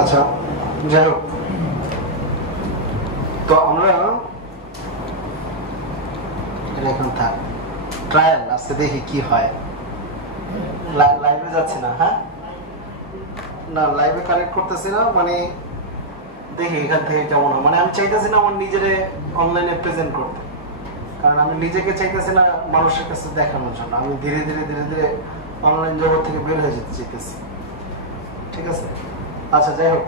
আচ্ছা যাই হোক, তো আমরা এখন থাক ট্রায়াল আজকে দেখি কি হয়। লাইভে যাচ্ছে না? হ্যাঁ না, লাইভে কানেক্ট করতেছি না, মানে দেখি এখান থেকে কেমন হয়। মানে আমি চাইতেছি না আমার নিজেরে অনলাইনে প্রেজেন্ট করতে, কারণ আমি নিজেকে চাইতেছি না মানুষের কাছে দেখানোর জন্য। আমি ধীরে ধীরে ধীরে ধীরে অনলাইন জগৎ থেকে বের হয়ে যেতে চাইতেছি। ঠিক আছে, আচ্ছা যাই হোক,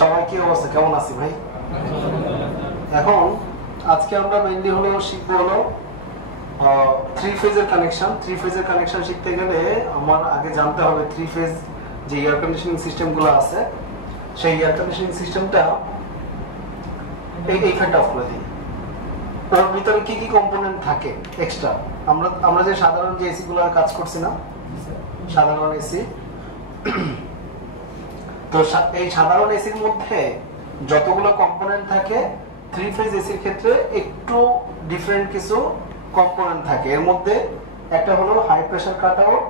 সবাই কি অবস্থা, কেমন আছি ভাই? এখন আজকে আমরা মেইনলি হলো শিখবো হলো থ্রি ফেজের কানেকশন। থ্রি ফেজের কানেকশন শিখতে গেলে আমার আগে জানতে হবে থ্রি ফেজ যে এয়ার কন্ডিশনিং সিস্টেমগুলো আছে, সেই এয়ার কন্ডিশনিং সিস্টেমটা এই ফ্যানটা অফ করে দিই। ওর ভিতরে কি কি কম্পোনেন্ট থাকে এক্সট্রা? আমরা যে সাধারণ যে এসি গুলো কাজ করছি না, সাধারণ এসি, তো এই সাধারণ এসির মধ্যে যতগুলো কম্পোনেন্ট থাকে থ্রি ফেজ এসির ক্ষেত্রে একটু ডিফারেন্ট কিছু কম্পোনেন্ট থাকে। এর মধ্যে একটা হলো হাই প্রেসার কাট আউট,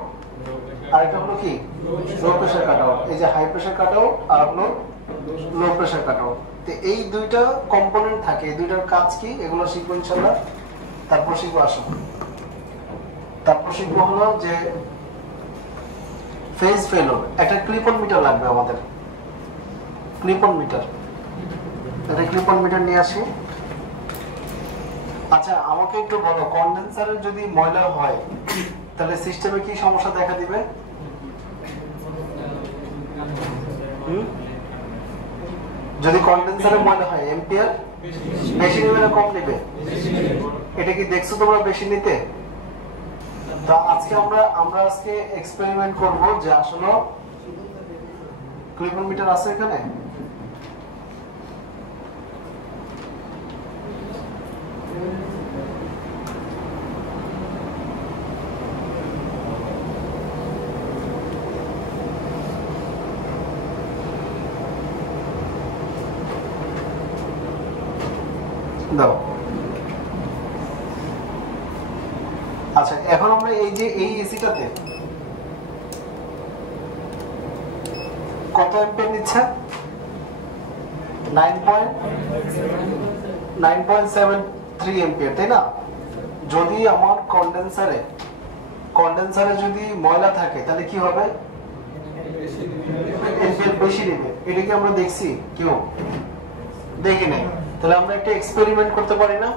আর একটা হলো কি লো প্রেসার কাট আউট। এই যে হাই প্রেসার কাট আউট আর হলো লো প্রেসার কাট আউট, তো এই দুইটা কম্পোনেন্ট থাকে। এই দুইটার কাজ কি এগুলো শিখবো ইনশাআল্লাহ। তারপর শিখবো, আসো তারপর শিখবো হলো যে ফেজ ফেলোর। একটা ক্লিপ অন মিটার লাগবে আমাদের, ক্লিপ অন মিটার। একটা ক্লিপ অন মিটার নিয়ে আসি। আচ্ছা আমাকে একটু বলো, কন্ডেন্সারের যদি ময়লা হয় তাহলে সিস্টেমে কি সমস্যা দেখা দিবে? যদি কন্ডেন্সারে ময়লা হয় এম্পিয়ার বেশি নেবে না কম নেবে? এটা কি দেখছো তোমরা বেশি নিতে? তো আজকে আমরা আজকে এক্সপেরিমেন্ট করব যে আসলে ক্লিপ অন মিটার আছে এখানে। দাও। আচ্ছা এখন আমরা এই যে এই এসিটাতে কত অ্যাম্পিয়ার নিচ্ছে? 9.73 অ্যাম্পিয়ার, তাই না? যদি আমার কন্ডেন্সারে যদি ময়লা থাকে তাহলে কি হবে? অ্যাম্পিয়ার বেশি নেবে। এটা কি আমরা দেখছি? কেউ দেখি নাই। তাহলে আমরা একটা এক্সপেরিমেন্ট করতে পারি না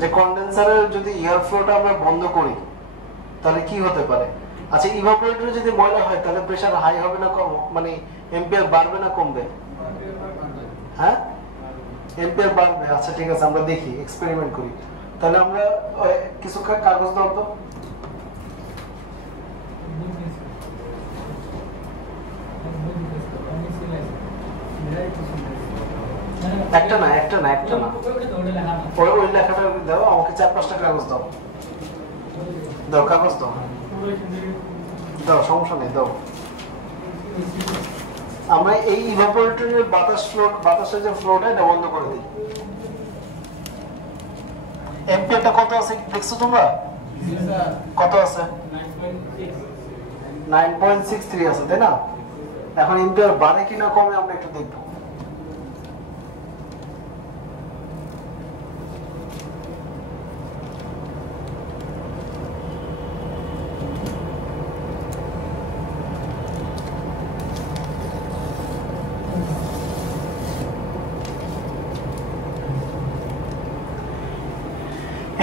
যে কন্ডেন্সারের যদি এয়ার ফ্লোটা আমরা বন্ধ করি তাহলে কি হতে পারে? আচ্ছা ইভাপোরেটরে যদি ময়লা হয় তাহলে প্রেসার হাই হবে না কম, মানে এম্পিয়ার বাড়বে না কমবে? হ্যাঁ এম্পিয়ার বাড়বে। আচ্ছা ঠিক আছে, আমরা দেখি, এক্সপেরিমেন্ট করি। তাহলে আমরা কিছু কাগজ দাও তো। একটা না ওই লেখাটা দাও আমাকে, 4-5টা কাগজ দাও। দাও কাগজ দাও, দাও সমস্যা নেই, দাও। আমরা এই ইভাপোরেটরের বাতাসের যে ফ্লোটা এটা বন্ধ করে দিই। এম্পিয়ারটা কত আছে দেখছো তোমরা? কত আছে? 9.63 আছে, তাই না? এখন এম্পিয়ার বাড়ে কিনা কমে আমরা একটু দেখবো।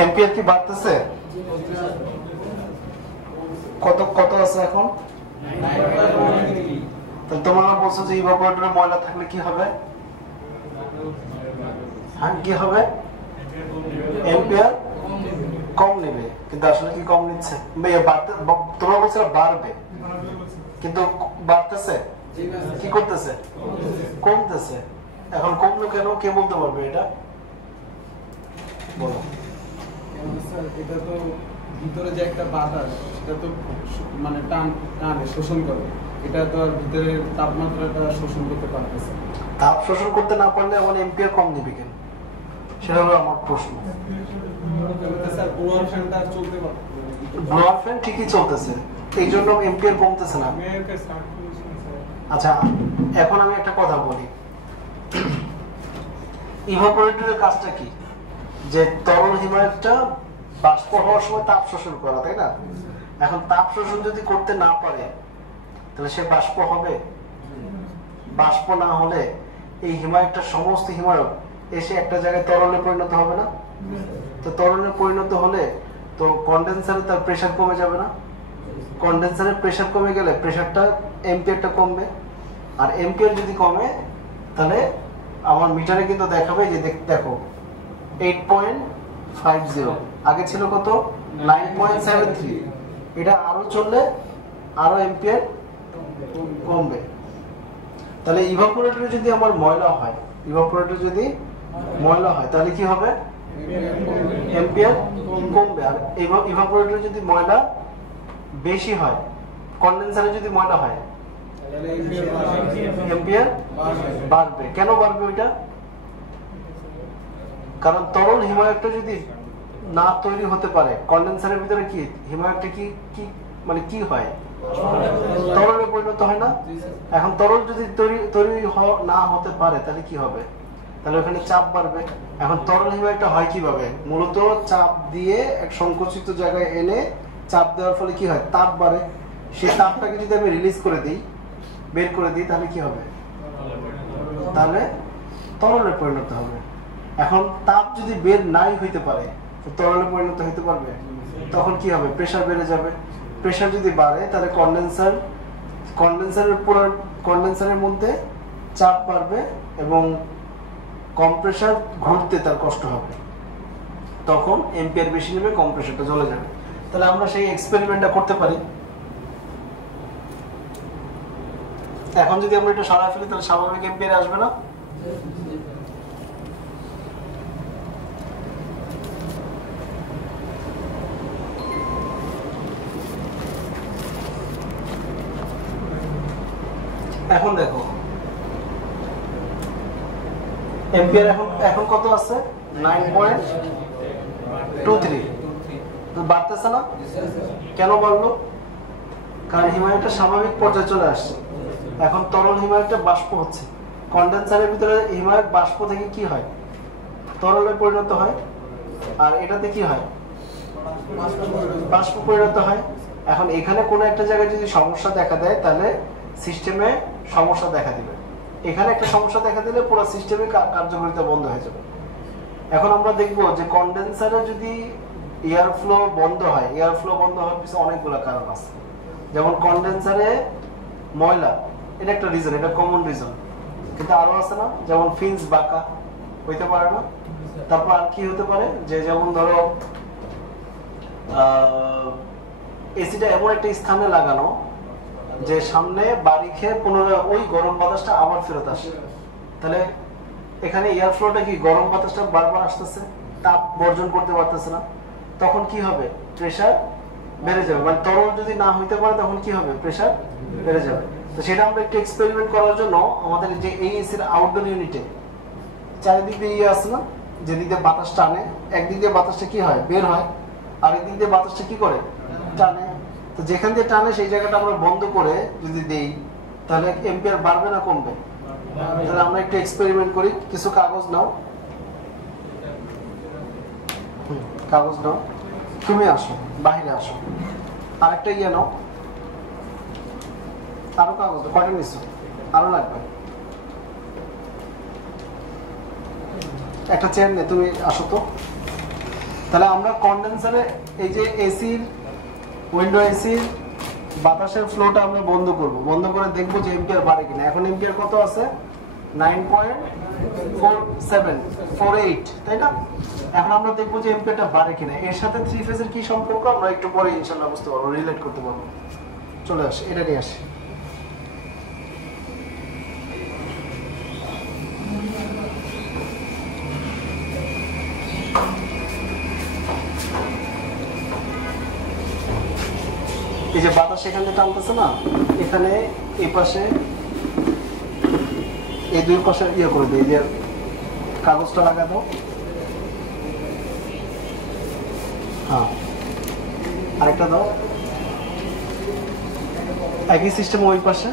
এম্পিয়ার কি বাড়তেছে? কত কত আছে এখন? তাহলে তোমরা বলছো যে ইভাপোরেটরে ময়লা থাকলে কি হবে? হ্যাঁ কি হবে? এম্পিয়ার কম নেবে, কিন্তু আসলে কি কম নিচ্ছে? তোমরা বলছো বাড়বে, কিন্তু বাড়তেছে কি করতেছে? কমতেছে। এখন কমলো কেন, কে বলতে পারবে এটা? বলো। এটা তো ভিতরে যে একটা বাতাস সেটা তো মানে টানে শোষণ করে, এটা তো আর ভিতরে তাপমাত্রাটা শোষণ করতে পারতেছে। তাপ শোষণ করতে না পারলে আমার এম্পিয়ার কম নেবে কেন, সেটা হলো আমার প্রশ্ন। স্যার ব্লোয়ার ফ্যানটা চলতে পারে, ব্লোয়ার ফ্যান ঠিকই চলতেছে, এই জন্য এম্পিয়ার কমতেছে না। আচ্ছা এখন আমি একটা কথা ইভাপোরেটরের কাজটা কি? যে তরল হিমায়িতটা বাষ্প হওয়ার সময় তাপ শোষণ করা, তাই না? এখন তাপ শোষণ যদি করতে না পারে তাহলে সে বাষ্প হবে? বাষ্প না হলে এই হিমায়িতটা সমস্ত হিমায়ক এসে একটা জায়গায় তরলে পরিণত হবে না? তো তরলে পরিণত হলে তো কন্ডেন্সারে তার প্রেসার কমে যাবে না? কন্ডেন্সারের প্রেসার কমে গেলে প্রেসারটা এম্পিয়ারটা কমবে, আর এম্পিয়ার যদি কমে তাহলে আমার মিটারে কিন্তু দেখাবে যে দেখো 8.50, আগে ছিল কত 9.73, এটা আরো চললে আরো এম্পিয়ার কমবে। তাহলে ইভাপোরেটরে যদি আমার ময়লা হয়, ইভাপোরেটর যদি ময়লা হয় তাহলে কি হবে? এম্পিয়ার কমবে। আর ইভাপোরেটরে যদি ময়লা বেশি হয়, কন্ডেন্সারে যদি ময়লা হয় এম্পিয়ার বাড়বে। কেন বাড়বে ওইটা? কারণ তরল হিমায়কটা যদি না তৈরি হতে পারে, কন্ডেন্সারের ভিতরে কি হিমায়কটা কি কি মানে কি হয়? তরলে পরিণত হয় না? এখন তরল যদি তৈরি না হতে পারে তাহলে কি হবে? তাহলে ওখানে চাপ বাড়বে। এখন তরল হিমায়কটা হয় কিভাবে? মূলত চাপ দিয়ে এক সংকুচিত জায়গায় এনে চাপ দেওয়ার ফলে কি হয়? তাপ বাড়ে। সেই তাপটাকে যদি আমি রিলিজ করে দিই, বের করে দিই, তাহলে কি হবে? তাহলে তরলে পরিণত হবে। এখন তাপ যদি বের নাই হইতে পারে, তরলে পরিণত হইতে পারবে? তখন কি হবে? প্রেসার বেড়ে যাবে। প্রেসার যদি বাড়ে তাহলে কন্ডেন্সারের মধ্যে চাপ বাড়বে এবং কম্প্রেসার ঘুরতে তার কষ্ট হবে, তখন এম্পিয়ার বেশি নেবে, কম্প্রেসারটা জ্বলে যাবে। তাহলে আমরা সেই এক্সপেরিমেন্টটা করতে পারি। এখন যদি আমরা এটা সরাই ফেলি তাহলে স্বাভাবিক এম্পিয়ার আসবে না? এখন দেখো এম্পিয়ার এখন কত আছে? 9.23, বাড়তেছে না? কেন বাড়লো? কারণ হিমায়কটা স্বাভাবিক পর্যায়ে চলে আসছে। এখন তরল হিমায়কটা বাষ্প হচ্ছে। কন্ডেন্সারের ভিতরে হিমায়ক বাষ্প থেকে কি হয়? তরলে পরিণত হয়। আর এটাতে কি হয়? বাষ্প পরিণত হয়। এখন এখানে কোনো একটা জায়গায় যদি সমস্যা দেখা দেয় তাহলে সিস্টেমে সমস্যা দেখা দিবে। এখানে একটা সমস্যা দেখা দিলে পুরো সিস্টেমে কার্যকারিতা বন্ধ হয়ে যাবে। এখন আমরা দেখবো যে কন্ডেন্সারে যদি এয়ার ফ্লো বন্ধ হয়, এয়ার ফ্লো বন্ধ হওয়ার পিছনে অনেকগুলো কারণ আছে। যেমন কন্ডেন্সারে ময়লা, এটা একটা রিজন, এটা কমন রিজন, কিন্তু আরো আছে না? যেমন ফিন্স বাঁকা হইতে পারে না? তারপর আর কি হতে পারে? যে যেমন ধরো এসিটা এমন একটা স্থানে লাগানো যে সামনে বাড়ি খেয়ে পুনরায় ওই গরম বাতাসটা আবার ফেরত আসে, তাহলে এখানে এয়ার ফ্লোটা কি গরম বাতাসটা বারবার আসতেছে, তাপ বর্জন করতে পারতেছে না, তখন কি হবে? প্রেসার বেড়ে যাবে। মানে তরল যদি না হইতে পারে তখন কি হবে? প্রেসার বেড়ে যাবে। তো সেটা আমরা একটু এক্সপেরিমেন্ট করার জন্য আমাদের যে এই এসির আউটডোর ইউনিটে চারিদিক দিয়ে ইয়ে আছে না, যেদিক দিয়ে বাতাস টানে, একদিক দিয়ে বাতাসটা কি হয়? বের হয়, আর একদিক দিয়ে বাতাসটা কি করে? টানে। তো যেখান দিয়ে টানে সেই জায়গাটা আমরা বন্ধ করে যদি দেই তাহলে এম্পিয়ার বাড়বে না কমবে? তাহলে আমরা একটু এক্সপেরিমেন্ট করি। কিছু কাগজ নাও, কাগজ নাও, তুমি আসো, বাহিরে আসো, আরেকটা ইয়ে নাও, আরো কাগজ, কয়টা নিচ্ছ? আরো লাগবে, একটা চেয়ার নে, তুমি আসো তো। তাহলে আমরা কন্ডেন্সারে এই যে এসির উইন্ডো এসির বাতাসের ফ্লোটা আমরা বন্ধ করব, বন্ধ করে দেখবো যে এম্পিয়ার বাড়ে কিনা। এখন এম্পিয়ার কত আছে? 9.4748, তাই না? এখন আমরা দেখবো যে এম্পিয়ারটা বাড়ে কিনা। এর সাথে থ্রি ফেজের কি সম্পর্ক আমরা একটু পরে ইনশাআল্লাহ বুঝতে পারবো, রিলেট করতে পারবো। চলে আসে, এটা নিয়ে আসি। এই যে বাতাস এখানে টানতেছে না, এখানে এই পাশে এই দুই পাশে ইয়ে করে দিই, যে কাগজটা লাগা দাও। হ্যাঁ, আরেকটা দাও। একই সিস্টেম ওই পাশে।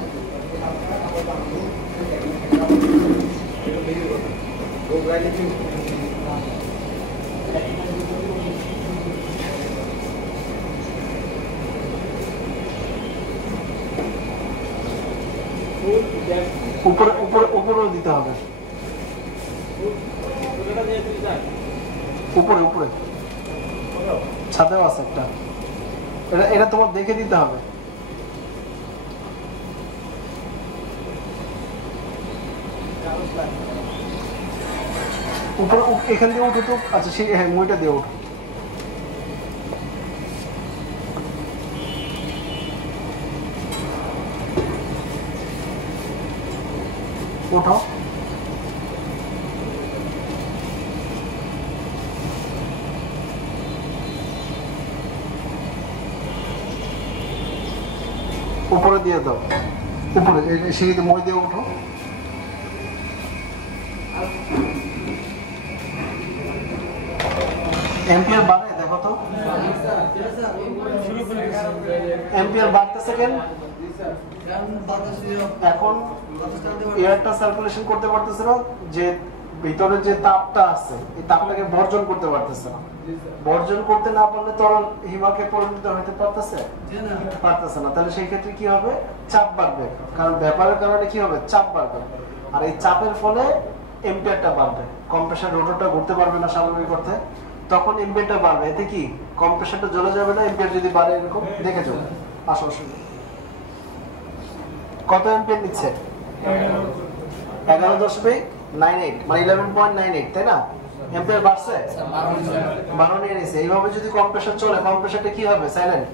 উপরে উপরে উপরেও দিতে হবে, উপরে উপরে ছাদেও আছে একটা, এটা এটা তোমার দেখে দিতে হবে। উপরে এখান দিয়ে উঠো তো, আচ্ছা সেই হ্যাঁ মইটা দিয়ে উঠো। উঠো, উপরে দিয়ে দাও, উপরে সিঁড়িতে মই দিয়ে উঠো। এম্পিয়ার বাড়ে দেখো তো, এম্পিয়ার বাড়তেছে কেন? এখন এয়ারটা সার্কুলেশন করতে পারতেছে না, যে ভিতরে যে তাপটা আছে এই তাপটাকে বর্জন করতে পারতেছে না। বর্জন করতে না পারলে তরল হিমাকে পরিণত হতে পারতেছে না। তাহলে সেই ক্ষেত্রে কি হবে? চাপ বাড়বে, কারণ ব্যাপারের কারণে কি হবে? চাপ বাড়বে। আর এই চাপের ফলে এম্পিয়ারটা বাড়বে, কম্প্রেসার রোটরটা ঘুরতে পারবে না স্বাভাবিক অর্থে, তখন এম্পিয়ারটা বাড়বে। এতে কি কম্প্রেসারটা জ্বলে যাবে না? এম্পিয়ার যদি বাড়ে এরকম দেখে যাবে। আসো কত এম্পিয়ার নিচ্ছে? 11.98 মানে 11.98, তাই না? এম্পিয়ার বাড়ছে, 12 নিয়ে নিছে। এইভাবে যদি কম্প্রেসার চলে, কম্প্রেসারটা কি হবে? সাইলেন্ট,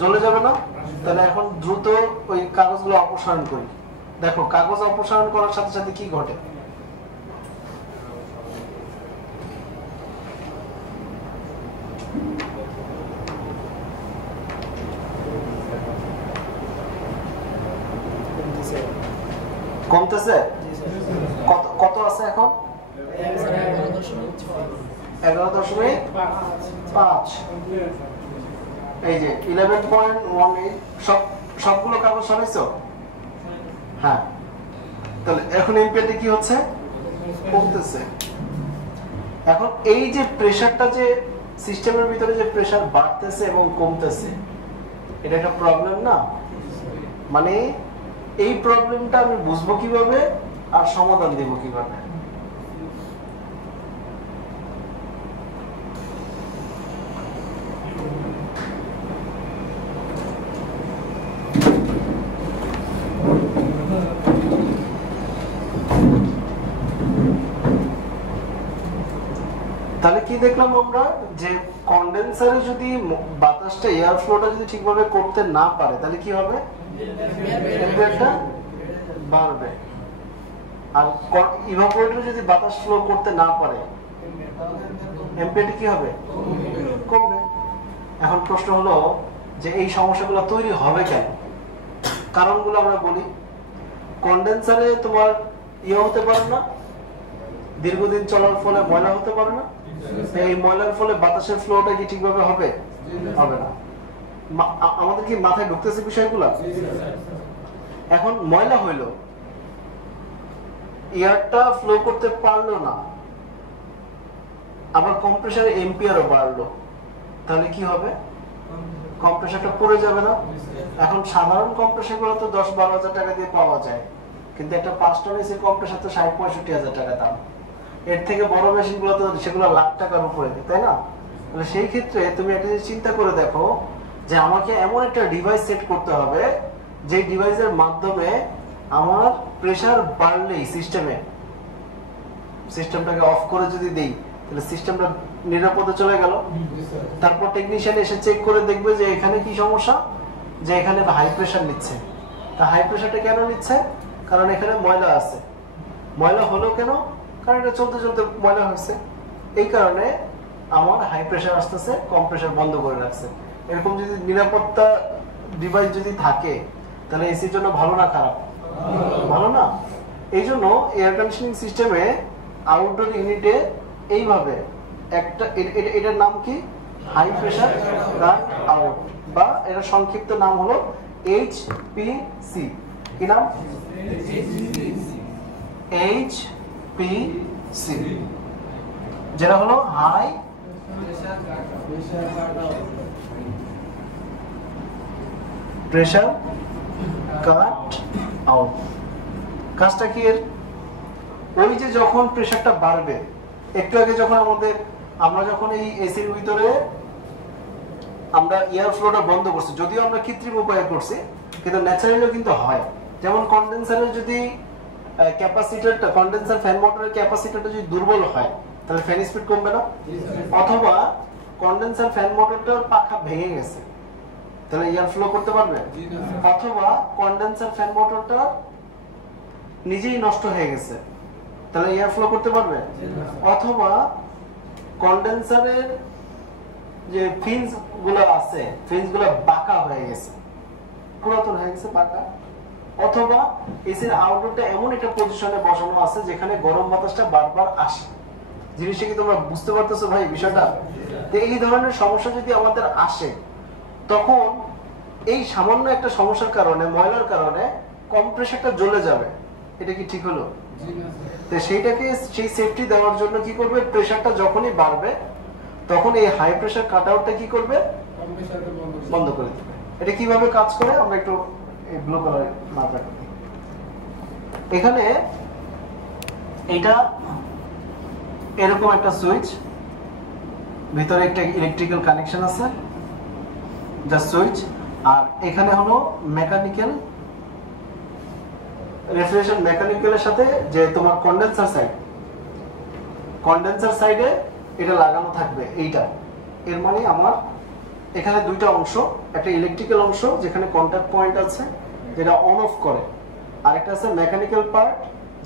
জ্বলে যাবে না? তাহলে এখন দ্রুত ওই কাগজগুলো অপসারণ করি। দেখো কাগজ অপসারণ করার সাথে সাথে কি ঘটে? কমতেছে। কত কত আছে এখন? 11.5। এই যে 11.18 সবগুলো কাগজ সরাইছো? হ্যাঁ। তাহলে এখন এম্পিয়ারটা কি হচ্ছে? কমতেছে। এখন এই যে প্রেসারটা, যে সিস্টেমের ভিতরে যে প্রেসার বাড়তেছে এবং কমতেছে, এটা একটা প্রবলেম না? মানে এই প্রবলেমটা আমি বুঝবো কিভাবে আর সমাধান দেব কিভাবে? তাহলে কি দেখলাম আমরা? যে কন্ডেন্সারে যদি বাতাসটা, এয়ার ফ্লোটা যদি ঠিকভাবে করতে না পারে, তাহলে কি হবে? টেম্পারেচারটা বাড়বে। আর ইভাপোরেটরে যদি বাতাস ফ্লো করতে না পারে, এম্পিয়ারটা কি হবে? কমবে। এখন প্রশ্ন হলো যে এই সমস্যাগুলো তৈরি হবে কেন? কারণগুলো আমরা বলি। কন্ডেন্সারে তোমার হতে পারে না, দীর্ঘদিন চলার ফলে ময়লা হতে পারে না। এই ময়লার ফলে বাতাসের ফ্লোটা কি ঠিকভাবে হবে? হবে না। আমাদের কি মাথায় ঢুকতেছে বিষয়গুলো? এখন ময়লা হইলো, এয়ারটা ফ্লো করতে পারলো না, আবার কম্প্রেসারের এম্পিয়ারও বাড়লো, তাহলে কি হবে? কম্প্রেসারটা পড়ে যাবে না? এখন সাধারণ কম্প্রেসারগুলো তো 10-12 হাজার টাকা দিয়ে পাওয়া যায়, কিন্তু একটা 5 টন এসি কম্প্রেসার তো 60-65 হাজার টাকা দাম। এর থেকে বড় মেশিনগুলো তো সেগুলো লাখ টাকার উপরে, তাই না? তাহলে সেই ক্ষেত্রে তুমি একটা চিন্তা করে দেখো যে আমাকে এমন একটা ডিভাইস সেট করতে হবে যে ডিভাইসের মাধ্যমে আমার প্রেসার বাড়লেই সিস্টেমটাকে অফ করে যদি দেই, তাহলে সিস্টেমটা নিরাপদে চলে গেল। তারপর টেকনিশিয়ান এসে চেক করে দেখবে যে এখানে কি সমস্যা, যে এখানে হাই প্রেসার নিচ্ছে। তা হাই প্রেসারটা কেন নিচ্ছে? কারণ এখানে ময়লা আছে। ময়লা হলো কেন? কারণ এটা চলতে চলতে ময়লা হয়েছে, এই কারণে আমার হাই প্রেসার আসতেছে, কম প্রেসার বন্ধ করে রাখছে। এরকম যদি নিরাপত্তা ডিভাইস যদি থাকে, তাহলে এসির জন্য ভালো না খারাপ? ভালো না? এই জন্য এয়ার কন্ডিশনিং সিস্টেমে আউটডোর ইউনিটে এইভাবে একটা, এটার নাম কি? হাই প্রেসার গান আউট, বা এর সংক্ষিপ্ত নাম হলো HPC। কি নাম? HPC। সি, যেটা হলো হাই প্রেসার কাট আউট। কাজটা কি এর? ওই যে যখন প্রেসারটা বাড়বে, একটু আগে যখন আমরা যখন এই এসির ভিতরে আমরা এয়ার ফ্লোটা বন্ধ করছি, যদিও আমরা কৃত্রিম উপায়ে করছি, কিন্তু ন্যাচারালিও কিন্তু হয়। যেমন কন্ডেন্সারের যদি ক্যাপাসিটরটা, কন্ডেন্সার ফ্যান মোটরের ক্যাপাসিটরটা যদি দুর্বল হয়, তাহলে ফ্যান স্পিড কমবে না? অথবা কন্ডেন্সার ফ্যান মোটরটার পাখা ভেঙে গেছে, তাহলে এয়ার ফ্লো করতে পারবে? অথবা কন্ডেন্সার ফ্যান মোটরটা নিজেই নষ্ট হয়ে গেছে, তাহলে এয়ার ফ্লো করতে পারবে? অথবা কন্ডেন্সারের যে ফিন্স গুলো আছে, ফিন্স গুলো বাঁকা হয়ে গেছে, পুরাতন হয়ে গেছে, বাঁকা। অথবা এসির আউটডোরটা এমন একটা পজিশনে বসানো আছে যেখানে গরম বাতাসটা বারবার আসে। জিনিসটা কি তোমরা বুঝতে পারতেছো ভাই বিষয়টা? তো এই ধরনের সমস্যা যদি আমাদের আসে, তখন এই সামান্য একটা সমস্যার কারণে, ময়লার কারণে কম্প্রেসারটা জ্বলে যাবে। এটা কি ঠিক হলো? তো সেইটাকে, সেই সেফটি দেওয়ার জন্য কি করবে, প্রেসারটা যখনই বাড়বে তখন এই হাই প্রেসার কাট আউটটা কি করবে, বন্ধ করে দেবে। এটা কিভাবে কাজ করে আমরা একটু ব্লু কালার মাপা করি। এখানে এটা এরকম একটা সুইচ, ভিতরে একটা ইলেকট্রিক্যাল কানেকশন আছে, যা সুইচ। আর এখানে হলো মেকানিক্যাল, রেফ্রিজারেশন মেকানিক্যালের সাথে যে তোমার কন্ডেন্সার সাইড, কন্ডেন্সার সাইডে এটা লাগানো থাকবে। এইটা এর মানে আমার এখানে দুইটা অংশ, একটা ইলেকট্রিক্যাল অংশ যেখানে কন্টাক্ট পয়েন্ট আছে যেটা অন অফ করে, আর একটা আছে মেকানিক্যাল পার্ট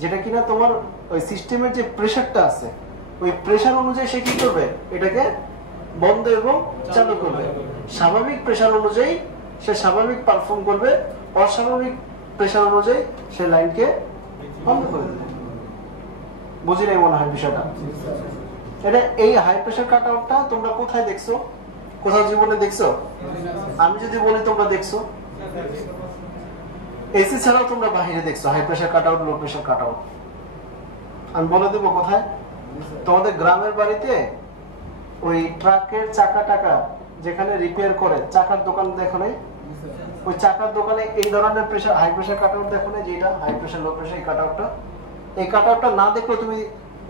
যেটা কিনা তোমার ওই সিস্টেমের যে প্রেসারটা আছে, ওই প্রেসার অনুযায়ী সে কি করবে, এটাকে বন্ধ এবং চালু করবে। স্বাভাবিক প্রেসার অনুযায়ী সে স্বাভাবিক পারফর্ম করবে, অস্বাভাবিক প্রেসার অনুযায়ী সে লাইনকে বন্ধ করে দেবে। বুঝি নাই মনে হয় বিষয়টা? এটা এই হাই প্রেসার কাট আউটটা তোমরা কোথায় দেখছো? কোথাও জীবনে দেখছো? আমি যদি বলি তোমরা দেখছো? এসি ছাড়াও তোমরা বাইরে দেখছো high pressure cut out, low pressure cut out. আমি বলে দেবো কোথায়। তোমাদের গ্রামের বাড়িতে ওই ট্রাকের চাকা টাকা যেখানে রিপেয়ার করে, চাকার দোকান দেখো নাই? ওই চাকার দোকানে এই ধরনের pressure, high pressure cut out দেখো না, যেটা হাই প্রেসার লো প্রেসার এই কাট আউটটা, এই কাট আউটটা না দেখলে তুমি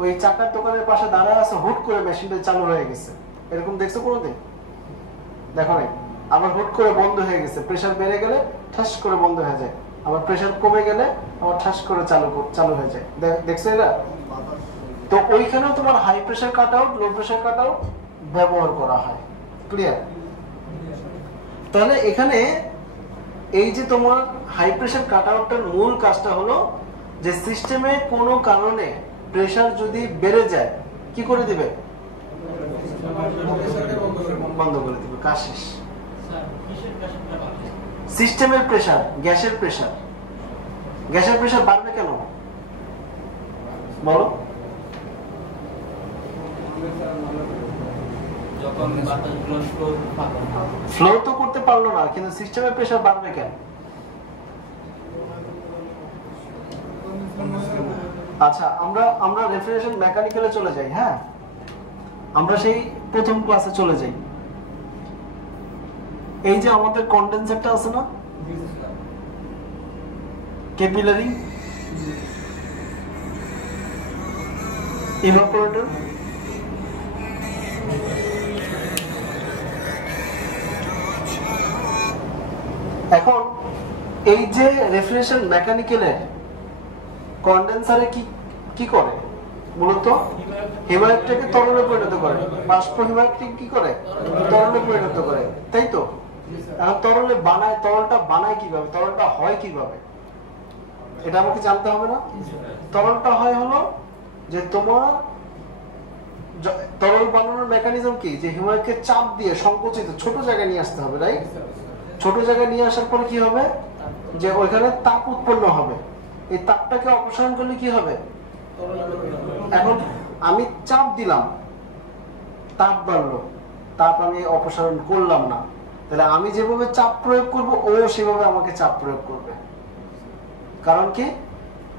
ওই চাকার দোকানের পাশে দাঁড়ায় আছো, হুট করে মেশিনটা চালু হয়ে গেছে, এরকম দেখছো কোনোদিন? দেখো নাই? আবার হুট করে বন্ধ হয়ে গেছে, প্রেসার বেড়ে গেলে ঠাস করে বন্ধ হয়ে যায়, আবার প্রেসার কমে গেলে আবার ঠাস করে চালু হয়ে যায়। দেখছো এটা? তো ওইখানেও তোমার high pressure cut out, low pressure cut out ব্যবহার করা হয়। ক্লিয়ার? তাহলে এখানে এই যে তোমার হাই প্রেসার কাট আউটটার মূল কাজটা হলো যে সিস্টেমে কোনো কারণে প্রেসার যদি বেড়ে যায় কি করে দিবে, বন্ধ করে দিবে, কাজ শেষ। সিস্টেমের প্রেসার, গ্যাসের প্রেসার, গ্যাসের প্রেসার বাড়বে কেন বলো? ফ্লো তো করতে পারলো না, কিন্তু সিস্টেমের প্রেসার বাড়বে কেন? আচ্ছা, আমরা রেফ্রিজারেশন মেকানিক্যালে চলে যাই। হ্যাঁ, আমরা সেই প্রথম ক্লাসে চলে যাই। এই যে আমাদের কন্ডেন্সারটা আছে না, ক্যাপিলারি, ইভাপোরেটর, এখন এই যে রেফ্রিজারেশন মেকানিক্যালের কন্ডেন্সারে কি করে মূলত, হিমায়িকটাকে তরলে পরিণত করে, বাষ্প হিমায়িককে কি করে, তরলে পরিণত করে, তাই তো? এখন তরলে বানায়, তরলটা বানায় কিভাবে, তরলটা হয় কিভাবে, এটা আমাকে জানতে হবে না? তরলটা হয় হলো যে তোমার তরল বানানোর মেকানিজম কি, যে হিমায়িককে চাপ দিয়ে সংকুচিত ছোট জায়গায় নিয়ে আসতে হবে, রাইট? ছোট জায়গায় নিয়ে আসার পরে কি হবে, যে ওইখানে তাপ উৎপন্ন হবে, এই তাপটাকে অপসারণ করলে কি হবে, এখন আমি চাপ দিলাম, তাপ বাড়লো, তাপ আমি অপসারণ করলাম না, তাহলে আমি যেভাবে চাপ প্রয়োগ করব ও সেভাবে আমাকে চাপ প্রয়োগ করবে। কারণ কি,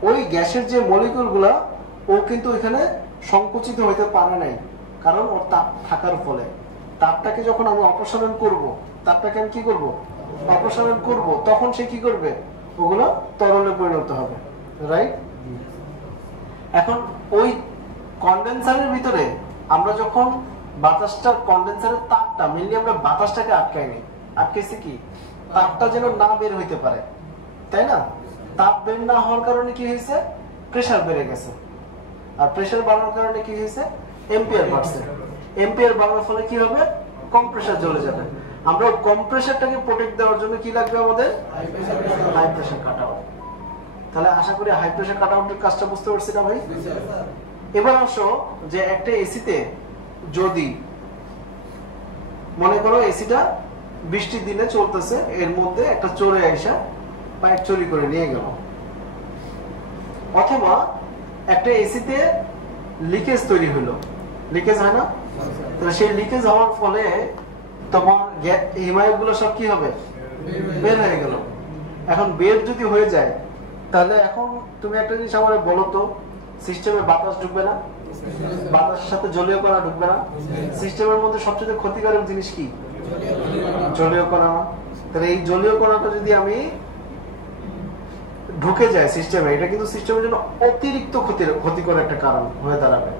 ওই গ্যাসের যে মলিকিউল গুলা ও কিন্তু এখানে সংকুচিত হইতে পারে নাই, কারণ ওর তাপ থাকার ফলে। তাপটাকে যখন আমি অপসারণ করব, তাপটাকে আমি কি করব, অপসারণ করব, তখন সে কি করবে, ওগুলো তরলে পরিণত হবে, রাইট? এখন ওই কন্ডেন্সারের ভিতরে আমরা যখন বাতাসটা, কন্ডেন্সারের তাপটা মেনলি আমরা বাতাসটাকে আটকাই নি, আটকাইছি কি, তাপটা যেন না বের হইতে পারে, তাই না? তাপ বের না হওয়ার কারণে কি হয়েছে, প্রেসার বেড়ে গেছে, আর প্রেসার বাড়ার কারণে কি হয়েছে, এম্পিয়ার বাড়ছে। এম্পিয়ার বাড়ার ফলে কি হবে, কম্প্রেসার জ্বলে যাবে। আমরা কম্প্রেসারটাকে প্রোটেক্ট দেওয়ার জন্য কি লাগবে আমাদের, হাই প্রেসার কাট আউট। তাহলে আশা করি হাই প্রেসার কাট আউটের কাজটা বুঝতে পারছি না ভাই? এবার আসো যে একটা এসিতে যদি মনে করো এসিটা বৃষ্টির দিনে চলতেছে, এর মধ্যে একটা চোরে আইসা পাইপ চুরি করে নিয়ে গেল, অথবা একটা এসিতে লিকেজ তৈরি হলো, লিকেজ হয় না? তাহলে সেই লিকেজ হওয়ার ফলে তোমার হিমায়িত গুলো সব কি হবে, বের হয়ে গেল। এখন বের যদি হয়ে যায়, তাহলে এখন তুমি একটা জিনিস আমার বলো তো, সিস্টেমে বাতাস ঢুকবে না, বাতাসের সাথে জলীয় কণা ঢুকবে না? সিস্টেমের মধ্যে সবচেয়ে ক্ষতিকারক জিনিস কি, জলীয় কণা। তাহলে এই জলীয় কণাটা যদি আমি ঢুকে যায় সিস্টেমে, এটা কিন্তু সিস্টেমের জন্য অতিরিক্ত ক্ষতিকর একটা কারণ হয়ে দাঁড়াবে।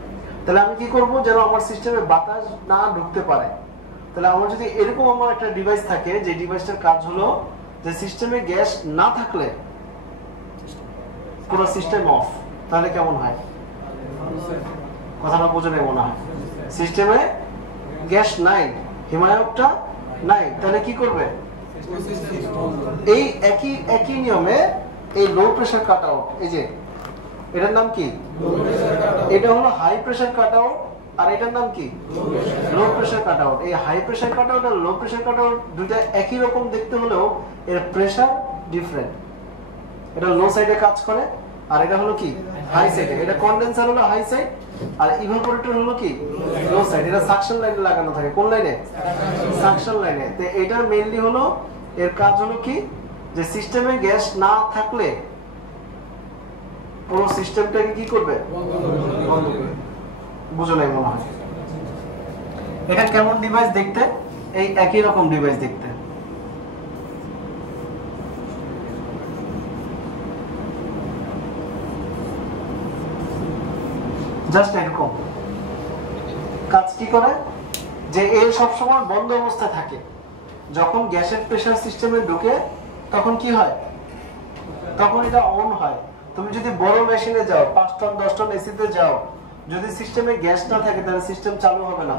তাহলে আমি কি করব, যেন আমার সিস্টেমে বাতাস না ঢুকতে পারে। তাহলে আমার যদি এরকম আমার একটা ডিভাইস থাকে, যে ডিভাইসটার কাজ হলো যে সিস্টেমে গ্যাস না থাকলে পুরো সিস্টেম অফ, তাহলে কেমন হয়, কথাটা বোঝা নেই মনে হয়। সিস্টেমে গ্যাস নাই, হিমায়কটা নাই, তাহলে কি করবে, এই একই নিয়মে এই লো প্রেসার কাট আউট, এই যে এটার নাম কি, এটা হলো হাই প্রেসার কাট আউট, আর এটার নাম কি, লো প্রেসার কাট আউট। এই হাই প্রেসার কাট আউট আর লো প্রেসার কাট আউট দুইটা একই রকম দেখতে হলেও এর প্রেসার ডিফারেন্ট। এটা লো সাইডে কাজ করে, আর এটা হলো কি, হাই সাইডে। এটা কন্ডেন্সার হলো হাই সাইড, আর ইভাপোরেটর হলো কি, লো সাইড। এটা সাকশন লাইনে লাগানো থাকে, কোন লাইনে, সাকশন লাইনে। তো এটার মেইনলি হলো, এর কাজ হলো কি, যে সিস্টেমে গ্যাস না থাকলে পুরো সিস্টেমটাকে কি করবে, বন্ধ করবে। বুঝো নাই মনে হয়? এটা কেমন ডিভাইস দেখতে, এই একই রকম ডিভাইস দেখতে। জাস্ট এরকম কাজ কি করে, যে এর সবসময় বন্ধ অবস্থায় থাকে। যখন গ্যাসের প্রেসার সিস্টেমে ঢুকে তখন কি হয়, তখন এটা অন হয়। তুমি যদি বড় মেশিনে যাও, 5 টন 10 টন এসিতে যাও, যদি সিস্টেমে গ্যাস না থাকে তাহলে সিস্টেম চালু হবে না।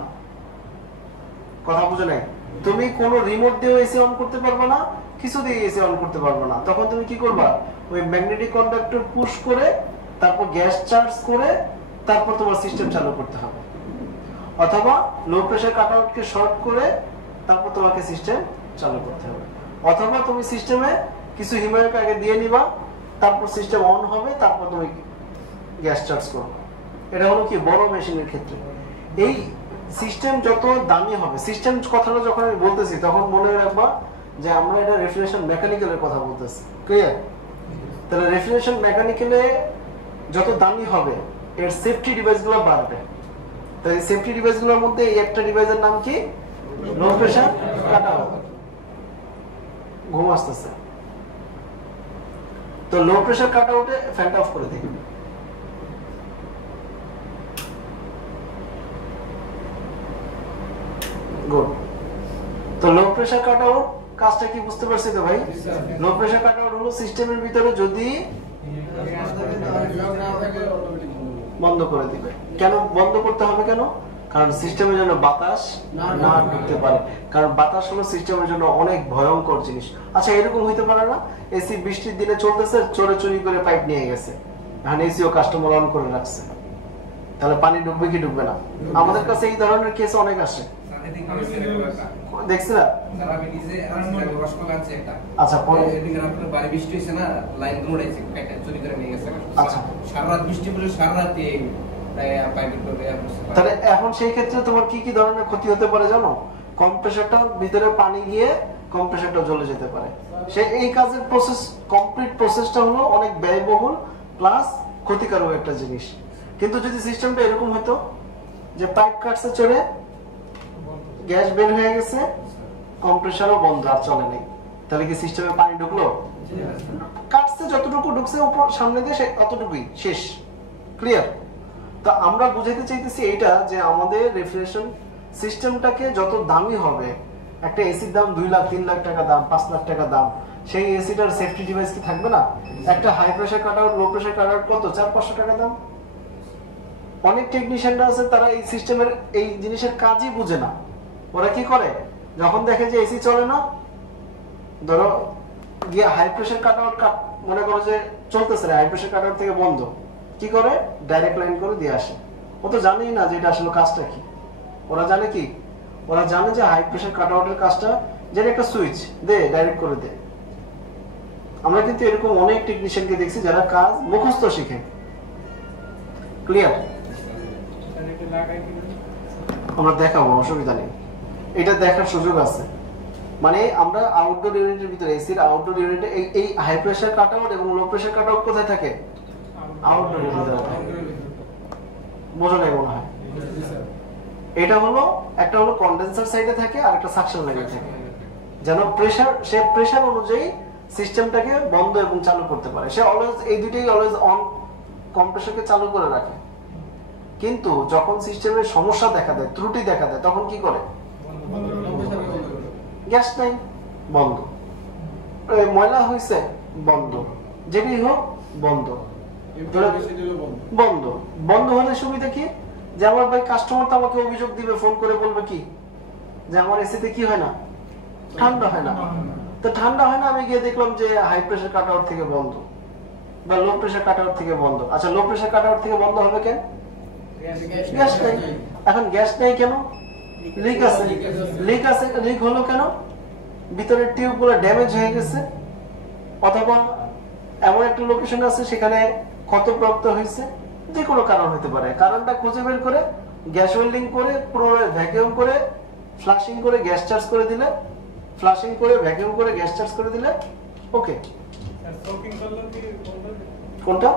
কথা বুঝে নাই? তুমি কোনো রিমোট দিয়ে এসি অন করতে পারবে না, কিছু দিয়ে এসি অন করতে পারবে না। তখন তুমি কি করবা, ওই ম্যাগনেটিক কন্ডাক্টর পুশ করে তারপর গ্যাস চার্জ করে তারপর তোমার সিস্টেম চালু করতে হবে, অথবা লো প্রেসার কাট আউটকে শর্ট করে তারপর তোমাকে সিস্টেম চালু করতে হবে, অথবা তুমি সিস্টেমে কিছু হিমায়ক আগে দিয়ে নিবা, তারপর সিস্টেম অন হবে, তারপর তুমি গ্যাস চার্জ করবে। এটা হলো কি বড় মেশিনের ক্ষেত্রে। এই সিস্টেম যত দামি হবে, সিস্টেম কথাটা যখন আমি বলতেছি তখন মনে রাখবা যে আমরা এটা রেফ্রিজারেশন মেকানিক্যালের কথা বলতেছি, ক্লিয়ার? তাহলে রেফ্রিজারেশন মেকানিক্যালে যত দামি হবে এর সেফটি ডিভাইসগুলো বাড়বে। তাই সেফটি ডিভাইসগুলোর মধ্যে এই একটা ডিভাইসের নাম কি, লো প্রেসার কাট আউট। ঘুম আসতেছে তো লো প্রেসার কাট আউটে ফ্যানটা অফ করে দিই। গুড। তো লো প্রেসার কাট আউট কাজটা কি বুঝতে পারছি তো ভাই? লো প্রেসার কাট আউট হলো সিস্টেমের ভিতরে যদি বন্ধ করে দিবে। কেন বন্ধ করতে হবে, কেন? কারণ সিস্টেমের জন্য বাতাস না ঢুকতে পারে। কারণ বাতাস হলো সিস্টেমের জন্য অনেক ভয়ঙ্কর জিনিস। আচ্ছা এরকম হইতে পারে না, এসি বৃষ্টির দিনে চলতেছে, চোরে চুরি করে পাইপ নিয়ে গেছে, এখন এসিও কাস্টমার অন করে রাখছে, তাহলে পানি ঢুকবে কি ঢুকবে না? আমাদের কাছে এই ধরনের কেস অনেক আসে, দেখছি না? আচ্ছা বাড়ি বৃষ্টি হয়েছে না, লাইন দৌড়াইছে, চুরি করে নিয়ে গেছে। আচ্ছা সারা রাত বৃষ্টি পড়ে সারা রাতে তাহলে এখন সেই ক্ষেত্রে তোমার কি কি ধরনের ক্ষতি হতে পারে জানো? কম্প্রেসারটা ভিতরে পানি গিয়ে কম্প্রেসারটা জ্বলে যেতে পারে। সে এই কাজের প্রসেস, কমপ্লিট প্রসেসটা হলো অনেক ব্যয়বহুল প্লাস ক্ষতিকারক একটা জিনিস। কিন্তু যদি সিস্টেমটা এরকম হতো যে পাইপ কাটছে চলে গ্যাস বের হয়ে গেছে, কম্প্রেসারও বন্ধ, আর চলে নেই, তাহলে কি সিস্টেমে পানি ঢুকলো? কাটছে যতটুকু ঢুকছে উপর সামনে দিয়ে অতটুকুই শেষ। ক্লিয়ার? তো আমরা বুঝাইতে চাইতেছি এইটা যে আমাদের রেফ্রিজারেশন সিস্টেমটাকে যত দামি হবে, একটা এসির দাম 2 লাখ 3 লাখ টাকা দাম, 5 লাখ টাকা দাম, সেই এসিটার সেফটি ডিভাইস কি থাকবে না? একটা high pressure cut out, low pressure cut out কত? 400-500 টাকা দাম। অনেক টেকনিশিয়ানরা আছে তারা এই সিস্টেমের এই জিনিসের কাজই বুঝে না। ওরা কি করে, যখন দেখে যে এসি চলে না, ধরো গিয়ে হাই প্রেসার কাট আউট মনে করো যে চলতেছে না, হাই প্রেসার কাট আউট থেকে বন্ধ, কি করে ডাইরেক্ট লাইন করে দিয়ে আসে। ও তো জানেই না যে এটা আসলে কাজটা কি। ওরা জানে কি, ওরা জানে যে হাই প্রেসার কাট আউটের কাজটা যেটা একটা সুইচ দে ডাইরেক্ট করে দে। আমরা কিন্তু এরকম অনেক টেকনিশিয়ানকে দেখছি যারা কাজ মুখস্থ শিখে। ক্লিয়ার? আমরা দেখাবো, অসুবিধা নেই, এটা দেখার সুযোগ আছে। মানে আমরা আউটডোর ইউনিটের ভিতরে, এসির আউটডোর ইউনিটে এই হাই প্রেসার কাট আউট এবং লো প্রেসার কাট আউট কোথায় থাকে? আউটডোর ইউনিটে। বোঝা যায় মনে হয়? এটা হলো একটা হলো কন্ডেন্সার সাইডে থাকে আর একটা সাকশন লাইনে থাকে, যেন প্রেসার, সে প্রেসার অনুযায়ী সিস্টেমটাকে বন্ধ এবং চালু করতে পারে। সে অলওয়েজ এই দুইটাই অলওয়েজ অন, কম্প্রেসরকে চালু করে রাখে। কিন্তু যখন সিস্টেমের সমস্যা দেখা দেয়, ত্রুটি দেখা দেয়, তখন কি করে? গ্যাস নাই, বন্ধ। ময়লা হয়েছে, বন্ধ। যেটি হোক, বন্ধ। বন্ধ বন্ধ হলে সুবিধা কি, যে আমার ভাই কাস্টমার তো আমাকে অভিযোগ দিবে, ফোন করে বলবে কি, যে আমার এসিতে কি হয় না, ঠান্ডা হয় না। তো ঠান্ডা হয় না, আমি গিয়ে দেখলাম যে হাই প্রেসার কাট আউট থেকে বন্ধ বা লো প্রেসার কাট আউট থেকে বন্ধ। আচ্ছা, লো প্রেসার কাট আউট থেকে বন্ধ হবে কেন? গ্যাস নাই। এখন গ্যাস নাই কেন? লিক আছে। লিক আছে, লিক হলো কেন? ভিতরের টিউবগুলো ড্যামেজ হয়ে গেছে, অথবা এমন একটা লোকেশন আছে সেখানে ক্ষতপ্রাপ্ত হয়েছে, যে কোনো কারণ হতে পারে। কারণটা খুঁজে বের করে গ্যাস ওয়েল্ডিং করে, পুনরায় ভ্যাকুয়াম করে, ফ্লাশিং করে গ্যাস চার্জ করে দিলে, ফ্লাশিং করে ভ্যাকুয়াম করে গ্যাস চার্জ করে দিলে ওকে। কোনটা?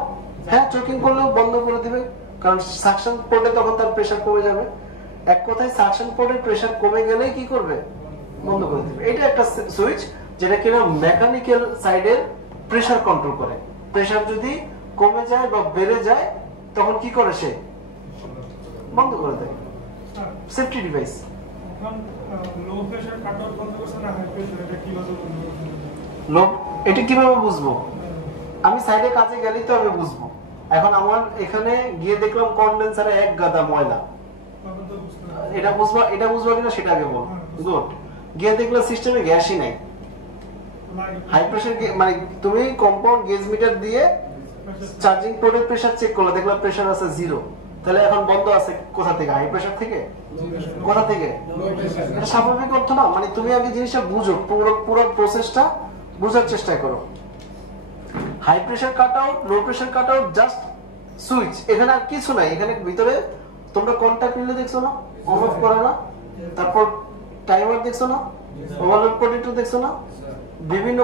হ্যাঁ, চোকিং করলেও বন্ধ করে দিবে, কারণ সাকশন পোর্টে তখন তার প্রেসার কমে যাবে। এক কথায় সাকশন পোর্টের প্রেসার কমে গেলেই কি করবে? বন্ধ করে দিবে। এটা একটা সুইচ যেটা কিনা মেকানিক্যাল সাইডের প্রেসার কন্ট্রোল করে। প্রেসার যদি কমে যায় বা বেড়ে যায় তখন কি করে? সে বন্ধ করে দেয়। Safety device. এটা কিভাবে বুঝবো? আমি সাইডে কাজে গেলেই তো আমি বুঝবো। এখন আমার এখানে গিয়ে দেখলাম কন্ডেন্সারে এক গাদা ময়লা, এটা বুঝবো, এটা বুঝবো কিনা সেটা আগে বল। গুড। গিয়ে দেখলাম সিস্টেমে গ্যাসই নাই, হাই প্রেসার, মানে তুমি কম্পাউন্ড গেজ মিটার দিয়ে চার্জিং পোর্টের প্রেসার চেক করলে দেখলাম প্রেসার আছে 0, তাহলে এখন বন্ধ আছে কোথা থেকে? হাই প্রেসার থেকে। কোথা থেকে? এটা স্বাভাবিক অর্থ না। মানে তুমি আগে জিনিসটা বুঝো, পুরো প্রসেসটা বোঝার চেষ্টা করো। High pressure cut out, low pressure cut out just switch, এখানে আর কিছু নাই। এখানে ভিতরে তোমরা কন্টাক্ট রিলে দেখছো না, অন অফ করে না, তারপর টাইমার দেখছো না, ওভারলোড প্রোটেক্টর দেখছো না, বিভিন্ন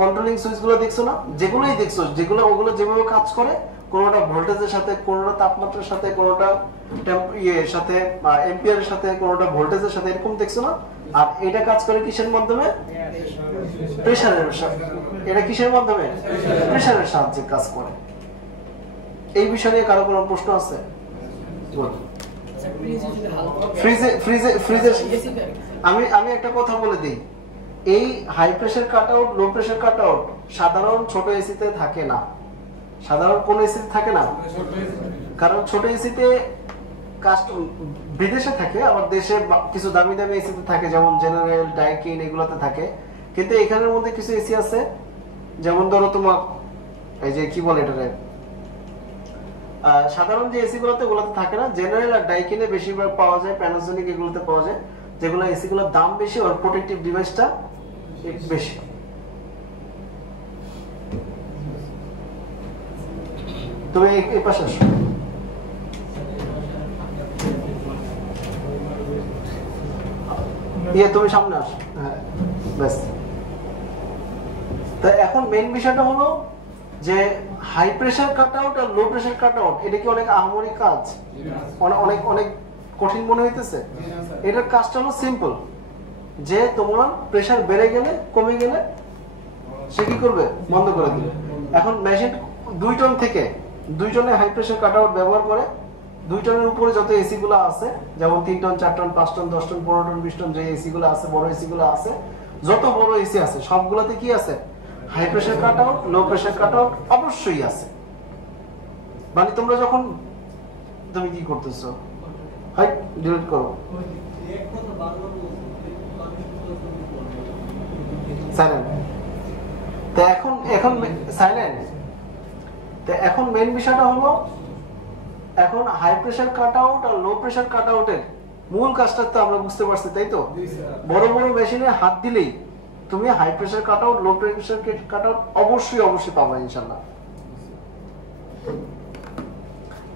কন্ট্রোলিং সুইচ গুলো দেখছো না, যেগুলোই দেখছো, যেগুলো ওগুলো যেভাবে কাজ করে, কোনোটা ভোল্টেজের সাথে, কোনোটা তাপমাত্রার সাথে, কোনোটা সাথে এম্পিয়ারের সাথে, কোনোটা ভোল্টেজের সাথে, এরকম দেখছো না। আর এটা কাজ করে কিসের মাধ্যমে? প্রেসারের সাথে। এটা কিসের মাধ্যমে? প্রেসারের সাহায্যে কাজ করে। এই বিষয়ে নিয়ে কারো কোনো প্রশ্ন আছে? আমি একটা কথা বলে দিই, এই high pressure cut out, low pressure cut out সাধারণ ছোট এসিতে থাকে না। সাধারণ কোন এসিতে থাকে না? কারণ ছোট এসিতে বিদেশে থাকে, আবার দেশে কিছু দামি দামি এসিতে থাকে, যেমন জেনারেল, ডাইকিন, এগুলোতে থাকে। কিন্তু এখানের মধ্যে কিছু এসি আছে, যেমন ধরো তোমার এই যে কি বলে এটা, সাধারণ যে এসি গুলোতে ওগুলোতে থাকে না, জেনারেল আর ডাইকিনে বেশিরভাগ পাওয়া যায়, প্যানাসোনিক এগুলোতে পাওয়া যায়, যেগুলো এসি গুলোর দাম বেশি আর প্রোটেক্টিভ ডিভাইসটা বেশি। তুমি এই পাশে আসো। তুমি সামনে আসো। হ্যাঁ, ব্যাস। তা এখন মেইন বিষয়টা হলো যে হাই প্রেসার কাট আউট আর লো প্রেসার কাট আউট এটা কি অনেক আহামরি কাজ? অনেক অনেক কঠিন মনে হইতেছে? এটার কাজটা হলো সিম্পল, যে তোমার প্রেসার বেড়ে গেলে কমে গেলে সে কি করবে? বন্ধ করে দিবে। এখন মেশিন 2 টন থেকে 2 টনে হাই প্রেসার কাট আউট ব্যবহার করে 2 টনের উপরে যত এসি গুলো আছে, যেমন 3 ton 4 ton 5 ton 10 ton 15 ton 20 ton যে এসি গুলো আছে, বড় এসি গুলো আছে, যত বড় এসি আছে সবগুলোতে কি আছে? High pressure cut out, low pressure cut out অবশ্যই আছে। মানে তোমরা যখন তুমি কি করতেছো, হাই ডিলিট করো, সাইলেন্ট। তো এখন সাইলেন্ট। তো এখন মেইন বিষয়টা হলো, এখন হাই প্রেসার কাট আউট আর লো প্রেসার কাট আউটের মূল কাজটা তো আমরা বুঝতে পারছি, তাই তো? বড় বড় মেশিনে হাত দিলেই তুমি high pressure cut out, low pressure cut out অবশ্যই পাবা ইনশাআল্লাহ।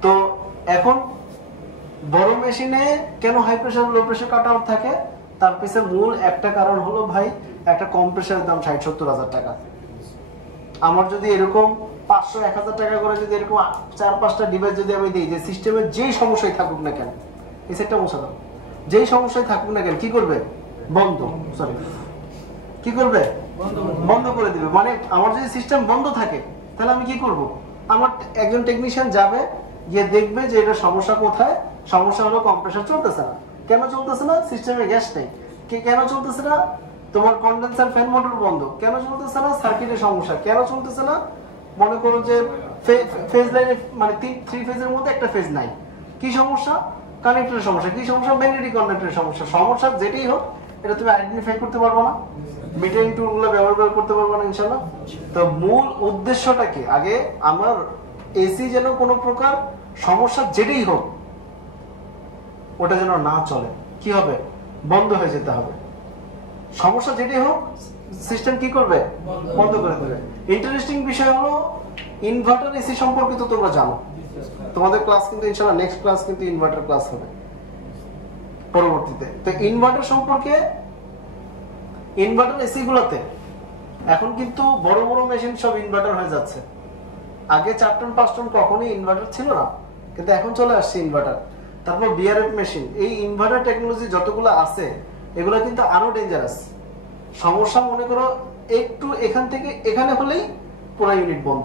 তো এখন বড় মেশিনে কেন high pressure low pressure cut out থাকে, তার পিছনে মূল একটা কারণ হলো ভাই, একটা কম্প্রেসারের দাম 60-70 হাজার টাকা। আমার যদি এরকম 500-1000 টাকা করে যদি এরকম 4-5টা ডিভাইস যদি আমি দিই, যে সিস্টেমের যেই সমস্যায় থাকুক না কেন, এই সেটটা মুছে দাও, যেই সমস্যায় থাকুক না কেন কি করবে? কি করবে? বন্ধ করে দিবে। মানে আমার যদি সিস্টেম বন্ধ থাকে তাহলে আমি কি করব? আমার একজন টেকনিশিয়ান যাবে, গিয়ে দেখবে যে এটা সমস্যা কোথায়। সমস্যা হলো কম্প্রেসার চলতেছে না। কেন চলতেছে না? সিস্টেমে গ্যাস নেই। কেন চলতেছে না? তোমার কন্ডেন্সার ফ্যান মোটর বন্ধ। কেন চলতেছে না? সার্কিটের সমস্যা। কেন চলতেছে না? মনে করো যে ফেজ লাইনে, মানে 3 ফেজের মধ্যে একটা ফেজ নাই। কি সমস্যা? কানেক্টরের সমস্যা। কি সমস্যা? ম্যাগনেটিক কন্ডাক্টরের সমস্যা। সমস্যা যেটাই হোক এটা তুমি আইডেন্টিফাই করতে পারবো না, মিটারিং টুলগুলো ব্যবহার করতে পারবো না ইনশাআল্লাহ। তো মূল উদ্দেশ্যটা কি? আগে আমার এসি যেন কোনো প্রকার সমস্যা যেটাই হোক ওটা যেন না চলে, কি হবে? বন্ধ হয়ে যেতে হবে। সমস্যা যেটাই হোক সিস্টেম কি করবে? বন্ধ করে দেবে। ইন্টারেস্টিং বিষয় হলো ইনভার্টার এসি সম্পর্কে তো তোমরা জানো, তোমাদের ক্লাস কিন্তু ইনশাআল্লাহ নেক্সট ক্লাস কিন্তু ইনভার্টার ক্লাস হবে পরবর্তীতে। তো ইনভার্টার সম্পর্কে, ইনভার্টার এসি গুলোতে এখন কিন্তু বড় বড় মেশিন সব ইনভার্টার হয়ে যাচ্ছে। আগে 4 টন 5 টন কখনোই ইনভার্টার ছিল না, কিন্তু এখন চলে আসছে ইনভার্টার। তারপর বিআরএফ মেশিন, এই ইনভার্টার টেকনোলজি যতগুলো আছে এগুলো কিন্তু আরো ডেঞ্জারাস। সমস্যা মনে করো একটু এখান থেকে এখানে হলেই পুরো ইউনিট বন্ধ।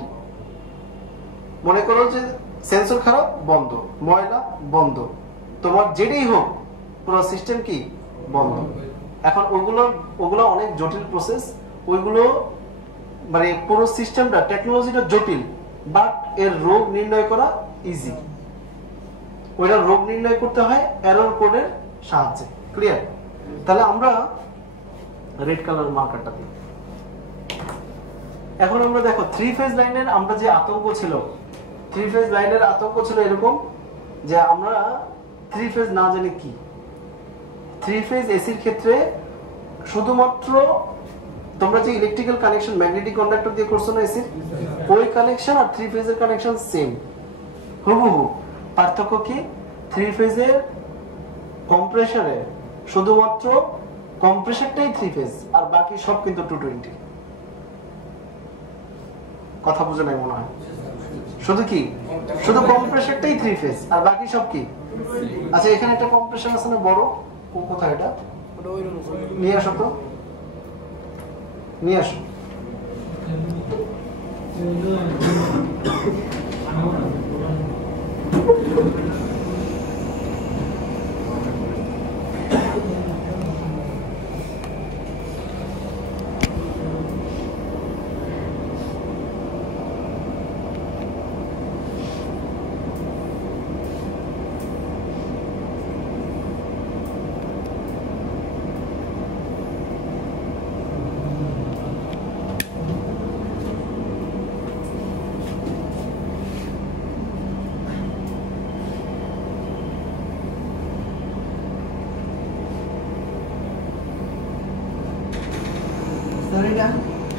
মনে করো যে সেন্সর খারাপ, বন্ধ, ময়লা, বন্ধ, তোমার যেটাই হোক পুরো সিস্টেম কি? বন্ধ। এখন ওগুলো অনেক জটিল প্রসেস, ওইগুলো মানে পুরো সিস্টেমটা, টেকনোলজিটা জটিল, বাট এর রোগ নির্ণয় করা ইজি। ওইটা রোগ নির্ণয় করতে হয় এরর কোডের সাহায্যে। ক্লিয়ার? তাহলে আমরা রেড কালার মার্কারটা দিই। এখন আমরা দেখো 3 ফেজ লাইনের আমরা যে আতঙ্ক ছিল, 3 ফেজ লাইনের আতঙ্ক ছিল এরকম যে আমরা 3 ফেজ না জানি কি। 3 ফেজ এসির ক্ষেত্রে শুধুমাত্র তোমরা যে ইলেকট্রিক্যাল কানেকশন ম্যাগনেটিক কন্ডাক্টর দিয়ে করছো না এসির, ওই কানেকশন আর 3 ফেজের কানেকশন সেম, হুবহু। পার্থক্য কি? 3 ফেজের কম্প্রেসারে শুধুমাত্র কম্প্রেসারটাই 3 ফেজ, আর বাকি সব কিন্তু 220। কথা বুঝে নাই মনে হয়? শুধু কম্প্রেসারটাই 3 ফেজ আর বাকি সব কি? আচ্ছা, এখানে একটা কম্প্রেসার আছে না বড়, কোথায় এটা? নিয়ে আসো তো, নিয়ে আসো।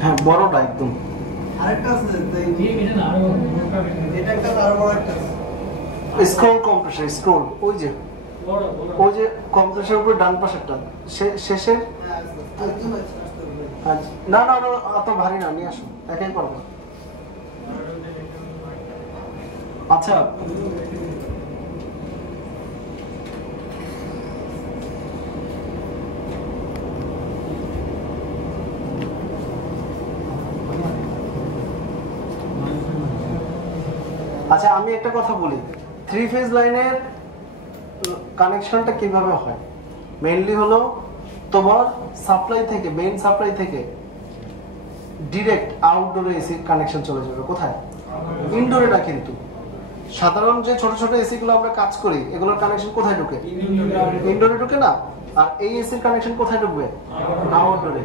হ্যাঁ, বড়টা একদম। আরেকটা আছে, এটা একটা আরো বড় একটা স্ক্রল কম্প্রেসার, স্ক্রল, ওই যে কম্প্রেসারের উপর ডান পাশেরটা শেষের। না, অত ভারী না, নিয়ে আসো, একাই পারবো। আচ্ছা, আচ্ছা আমি একটা কথা বলি, 3 ফেজ লাইনের কানেকশনটা কিভাবে হয়? মেইনলি হলো তোমার সাপ্লাই থেকে, মেইন সাপ্লাই থেকে ডিরেক্ট আউটডোরে এসি কানেকশন চলে যাবে। কোথায়? ইনডোরে না, কিন্তু সাধারণ যে ছোট ছোট এসি গুলো আমরা কাজ করি এগুলোর কানেকশন কোথায় ঢুকে? ইনডোরে ঢুকে না? আর এই এসির কানেকশন কোথায় ঢুকবে? আউটডোরে,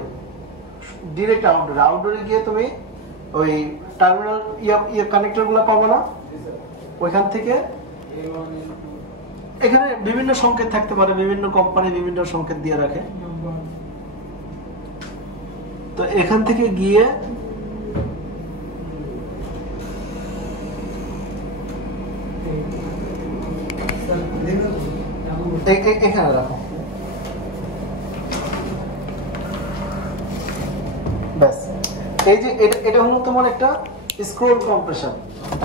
ডিরেক্ট আউটডোরে। আউটডোরে গিয়ে তুমি ওই টার্মিনাল কানেক্টর গুলো পাবো না, ওইখান থেকে এখানে বিভিন্ন সংকেত থাকতে পারে, বিভিন্ন কোম্পানি বিভিন্ন সংকেত দিয়ে রাখে। তো এখান থেকে গিয়ে এখানে রাখো, ব্যাস। এই যে এটা হলো তোমার একটা স্ক্রোল কম্প্রেশন,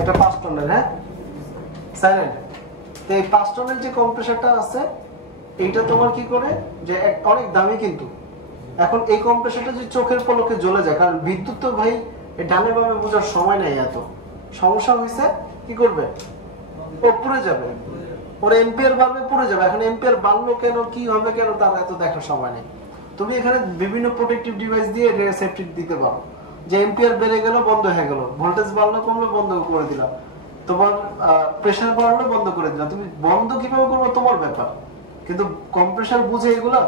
একটা 5 টনের, হ্যাঁ সাইলেন্ট। তো এই 5 টনের যে কম্প্রেসারটা আছে এইটা তোমার কি করে যে অনেক দামি, কিন্তু এখন এই কম্প্রেসারটা যে চোখের পলকে জ্বলে যায়, কারণ বিদ্যুৎ তো ভাই ডানে বামে বোঝার সময় নেই, এত সমস্যা হয়েছে, কি করবে? ও পুড়ে যাবে, ওর এম্পিয়ার বাড়বে, পুড়ে যাবে। এখন এম্পিয়ার বাড়লো কেন, কি হবে কেন, তার এত দেখার সময় নেই। তুমি এখানে বিভিন্ন প্রোটেক্টিভ ডিভাইস দিয়ে সেফটি দিতে পারো, যে এম্পিয়ার বেড়ে গেল বন্ধ হয়ে গেল, ভোল্টেজ বাড়লো কমলো বন্ধ করে দিলাম, তোমার প্রেসার বাড়লো বন্ধ করে দিলাম। তুমি বন্ধ কিভাবে করবো তোমার ব্যাপার, কিন্তু কম্প্রেসার বুঝে এগুলা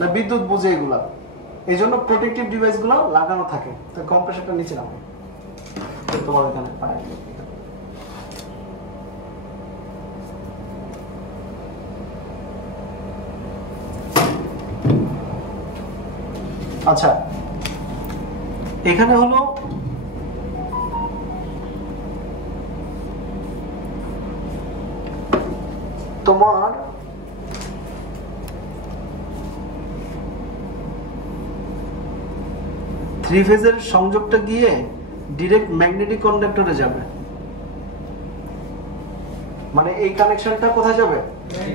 না বিদ্যুৎ বুঝে এগুলা, এই জন্য প্রোটেক্টিভ ডিভাইস গুলো লাগানো থাকে। তো কম্প্রেসারটা নিচে নামে তোমার এখানে পায়। আচ্ছা এখানে হলো তোমার থ্রি ফেজের সংযোগটা গিয়ে ডিরেক্ট ম্যাগনেটিক কন্ডাক্টরে যাবে, মানে এই কানেকশনটা কোথায় যাবে?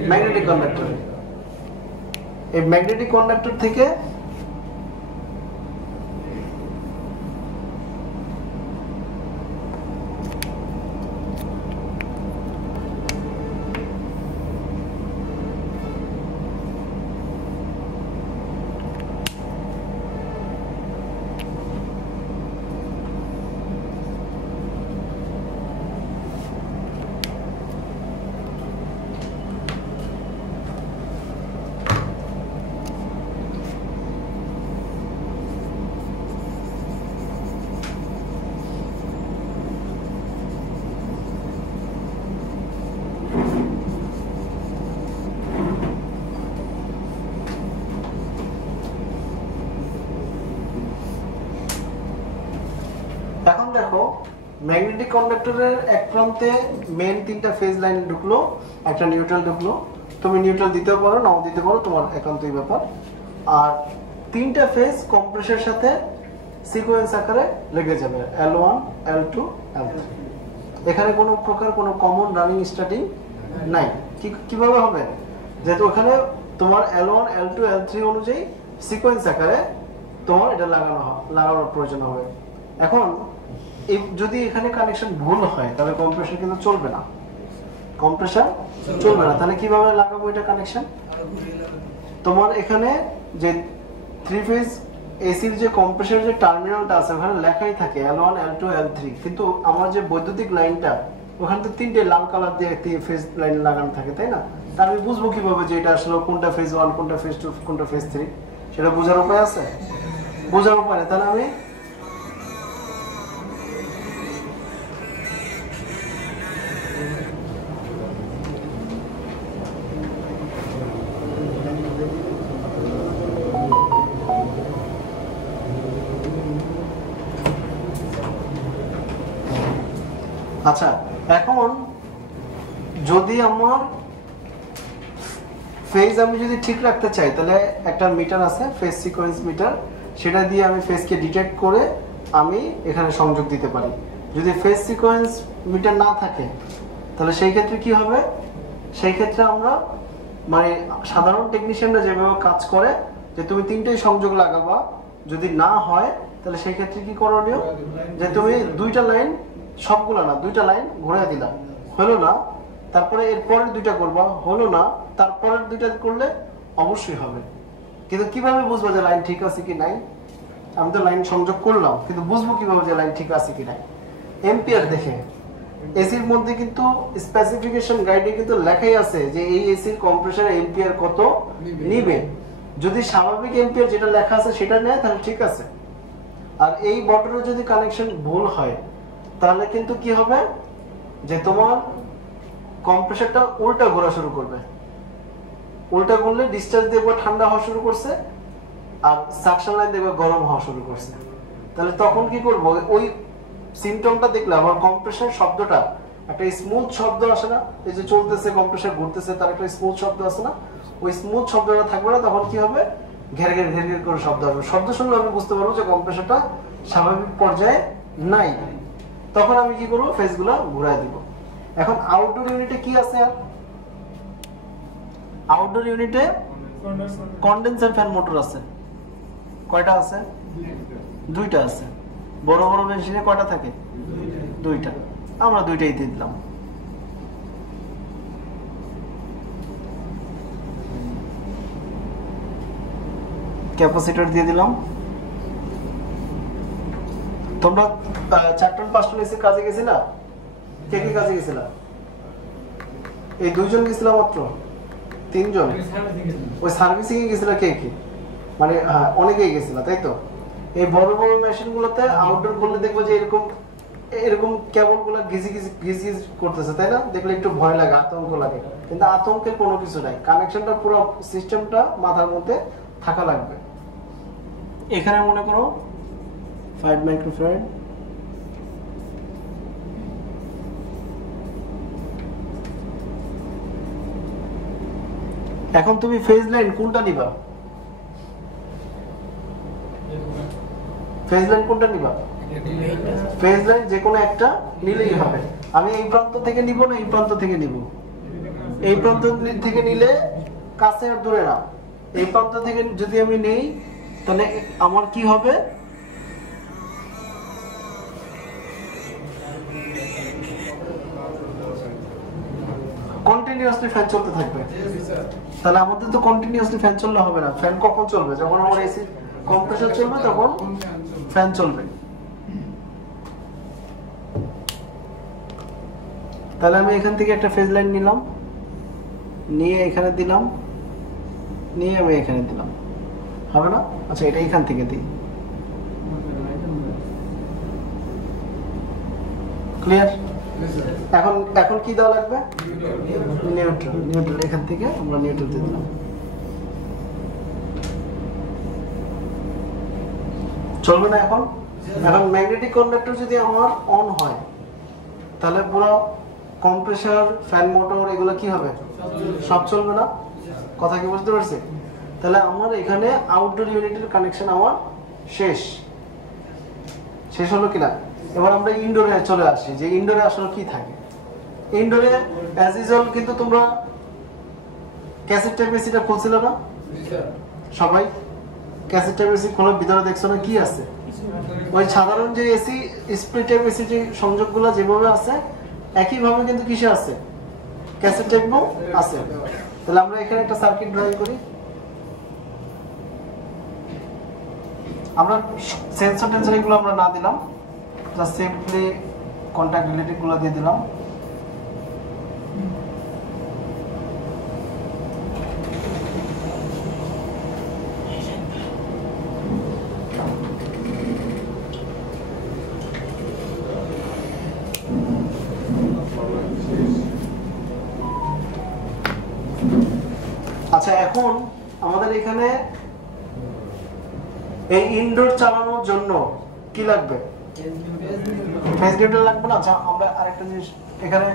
ম্যাগনেটিক কন্ডাক্টরে। এই ম্যাগনেটিক কন্ডাক্টর থেকে এখন দেখো ম্যাগনেটিক কন্ডাক্টরের এক প্রান্তে মেন 3টা ফেজ লাইন ঢুকলো, একটা নিউট্রাল ঢুকলো। তুমি নিউট্রাল দিতেও পারো, নাও দিতে পারো, তোমার একান্তই ব্যাপার। আর 3টা ফেজ কম্প্রেসরের সাথে সিকোয়েন্স আকারে লেগে যাবে, L1 L2 L3। এখানে কোনো প্রকার কোনো কমন রানিং স্টার্টিং নাই। কিভাবে হবে? যেহেতু ওখানে তোমার L1 L2 L3 অনুযায়ী সিকোয়েন্স আকারে তোমার এটা লাগানোর প্রয়োজন হবে। এখন যদি এখানে কানেকশন ভুল হয় তাহলে কম্প্রেসর কিন্তু চলবে না, কম্প্রেসর চলবে না। তাহলে কিভাবে লাগাবো এটা কানেকশন? তোমার এখানে যে 3 ফেজ এসির যে কম্প্রেসরের যে টার্মিনালটা আছে ওখানে লেখাই থাকে L1 L2 L3, কিন্তু আমার যে বৈদ্যুতিক লাইনটা ওখানে তো 3টে লাল কালার দিয়ে 3 ফেজ লাইন লাগানো থাকে, তাই না? তা আমি বুঝবো কিভাবে যে এটা আসলে কোনটা ফেজ 1, কোনটা ফেজ 2, কোনটা ফেজ 3? সেটা বোঝার উপায় আছে? বোঝার উপায় নেই। তাহলে আমি আচ্ছা এখন যদি আমার ফেজ আমি যদি ঠিক রাখতে চাই তাহলে একটা মিটার আছে, ফেজ সিকোয়েন্স মিটার, সেটা দিয়ে আমি ফেজকে ডিটেক্ট করে আমি এখানে সংযোগ দিতে পারি। যদি ফেজ সিকোয়েন্স মিটার না থাকে তাহলে সেই ক্ষেত্রে কি হবে, সেই ক্ষেত্রে আমরা মানে সাধারণ টেকনিশিয়ানরা যেভাবে কাজ করে যে তুমি তিনটেই সংযোগ লাগাবা, যদি না হয় তাহলে সেই ক্ষেত্রে কি করণীয়, যে তুমি দুইটা লাইন, সবগুলো না দুইটা লাইন ঘুরে দিলা, হলো না, তারপরে এরপরের দুইটা করবা, হলো না, তারপরের দুইটা করলে অবশ্যই হবে। কিন্তু কিভাবে বুঝবো যে লাইন ঠিক আছে কি নাই? আমি তো লাইন সংযোগ করলাম, কিন্তু বুঝবো কিভাবে যে লাইন ঠিক আছে কি নাই? এম্পিয়ার দেখে। এসির মধ্যে কিন্তু স্পেসিফিকেশন গাইডে কিন্তু লেখাই আছে যে এই এসির কম্প্রেসর এম্পিয়ার কত নিবে। যদি স্বাভাবিক এম্পিয়ার যেটা লেখা আছে সেটা নেয় তাহলে ঠিক আছে। আর এই মোটরে যদি কানেকশন ভুল হয় তাহলে কিন্তু কি হবে, যে তোমার কম্প্রেসরটা উল্টা ঘোরা শুরু করবে, উল্টা করলে ডিসচার্জ দেখবে ঠান্ডা হওয়া শুরু করছে, আর সাকশন লাইন দেখবে গরম হওয়া শুরু করছে। তাহলে তখন কি করব, ওই সিমটমটা দেখলে আমার কম্প্রেসর শব্দটা একটা স্মুথ শব্দ আসে না, এই যে চলতেছে কম্প্রেসর ঘুরতেছে তার একটা স্মুথ শব্দ আসে না, ওই স্মুথ শব্দটা থাকবে না, তখন কি হবে, ঘের ঘের ঘের ঘের করে শব্দ আসবে। শব্দ শুনলে আমি বুঝতে পারবো যে কম্প্রেসরটা স্বাভাবিক পর্যায়ে নাই। তখন আমি কি করবো, ফেজগুলো ঘুরাই দিব। এখন আউটডোর ইউনিটে কি আছে, আর আউটডোর ইউনিটে কন্ডেন্সার ফ্যান মোটর আছে। কয়টা আছে? দুইটা আছে। বড় বড় মেশিনে কয়টা থাকে? দুইটা। আমরা দুইটাই দিয়ে দিলাম। ক্যাপাসিটর দিয়ে দিলাম। তোমরা 4 টন 5 টন এসে কাজে গেছিলা? কে কে কাজে গেছিলা? এই দুইজন গেছিলাম মাত্র? 3 জন? ওই সার্ভিসিং এ গেছিলা কে কে? মানে অনেকেই গেছিলা, তাই তো? এই বড় বড় মেশিন গুলোতে আউটডোর করলে দেখবো যে এরকম এরকম কেবল গুলা ঘিজি ঘিজি ঘিজি করতেছে, তাই না? দেখলে একটু ভয় লাগে, আতঙ্ক লাগে, কিন্তু আতঙ্কের কোনো কিছু নাই। কানেকশনটা পুরো সিস্টেমটা মাথার মধ্যে থাকা লাগবে। এখানে মনে করো 5 মাইক্রোফ্যারাড, এখন তুমি ফেজ লাইন কোনটা নিবা? ফেজ লাইন কোনটা নিবা? ফেজ লাইন যে কোনো একটা নিলেই হবে। আমি এই প্রান্ত থেকে নিব না এই প্রান্ত থেকে নিব? এই প্রান্ত থেকে নিলে কাছে আর দূরে না, এই প্রান্ত থেকে যদি আমি নেই তাহলে আমার কি হবে, কন্টিনিউয়াসলি ফ্যান চলতে থাকবে। তাহলে আমাদের তো কন্টিনিউয়াসলি ফ্যান চললে হবে না। ফ্যান কখন চলবে? যখন আমার এসি কম্প্রেসর চলবে তখন ফ্যান চলবে। তাহলে আমি এখান থেকে একটা ফেজ লাইন নিলাম, নিয়ে এখানে দিলাম, নিয়ে আমি এখানে দিলাম, হবে না? আচ্ছা, এটা এখান থেকে দিই। ক্লিয়ার? এখন এখন কি দেওয়া লাগবে? নিউট্রাল। নিউট্রাল এখান থেকে আমরা নিউট্রাল দিয়ে দিলাম। চলবে না এখন? এখন ম্যাগনেটিক কন্ডাক্টর যদি আমার অন হয় তাহলে পুরো কম্প্রেসর, ফ্যান মোটর এগুলো কি হবে? সব চলবে না? কথা কি বুঝতে পারছি? তাহলে আমার এখানে আউটডোর ইউনিটের কানেকশন আমার শেষ। শেষ হলো কিনা? এবার আমরা ইনডোরে চলে আসি, যে ইনডোরে আসলে কি থাকে। ইনডোরে অ্যাজ ইউজুয়াল কিন্তু তোমরা ক্যাসেট টাইপ এসিটা খুলছিল না সবাই? ক্যাসেট টাইপ এসি খোলার ভিতরে দেখছো না কি আছে? ওই সাধারণ যে এসি স্প্লিট টাইপ এসি যে সংযোগগুলো যেভাবে আছে একইভাবে কিন্তু কিসে আছে? ক্যাসেট টাইপও আছে। তাহলে আমরা এখানে একটা সার্কিট ড্রয়িং করি। আমরা সেন্সর টেন্সর এগুলো আমরা না দিলাম, জাস্ট সিম্পলি কন্টাক্ট রিলেটিভ গুলো দিয়ে দিলাম। আচ্ছা, এখন আমাদের এখানে এই ইনডোর চালানোর জন্য কি লাগবে? ফেজ নিউট্রাল লাগবে না? আচ্ছা, আমরা আরেকটা জিনিস এখানে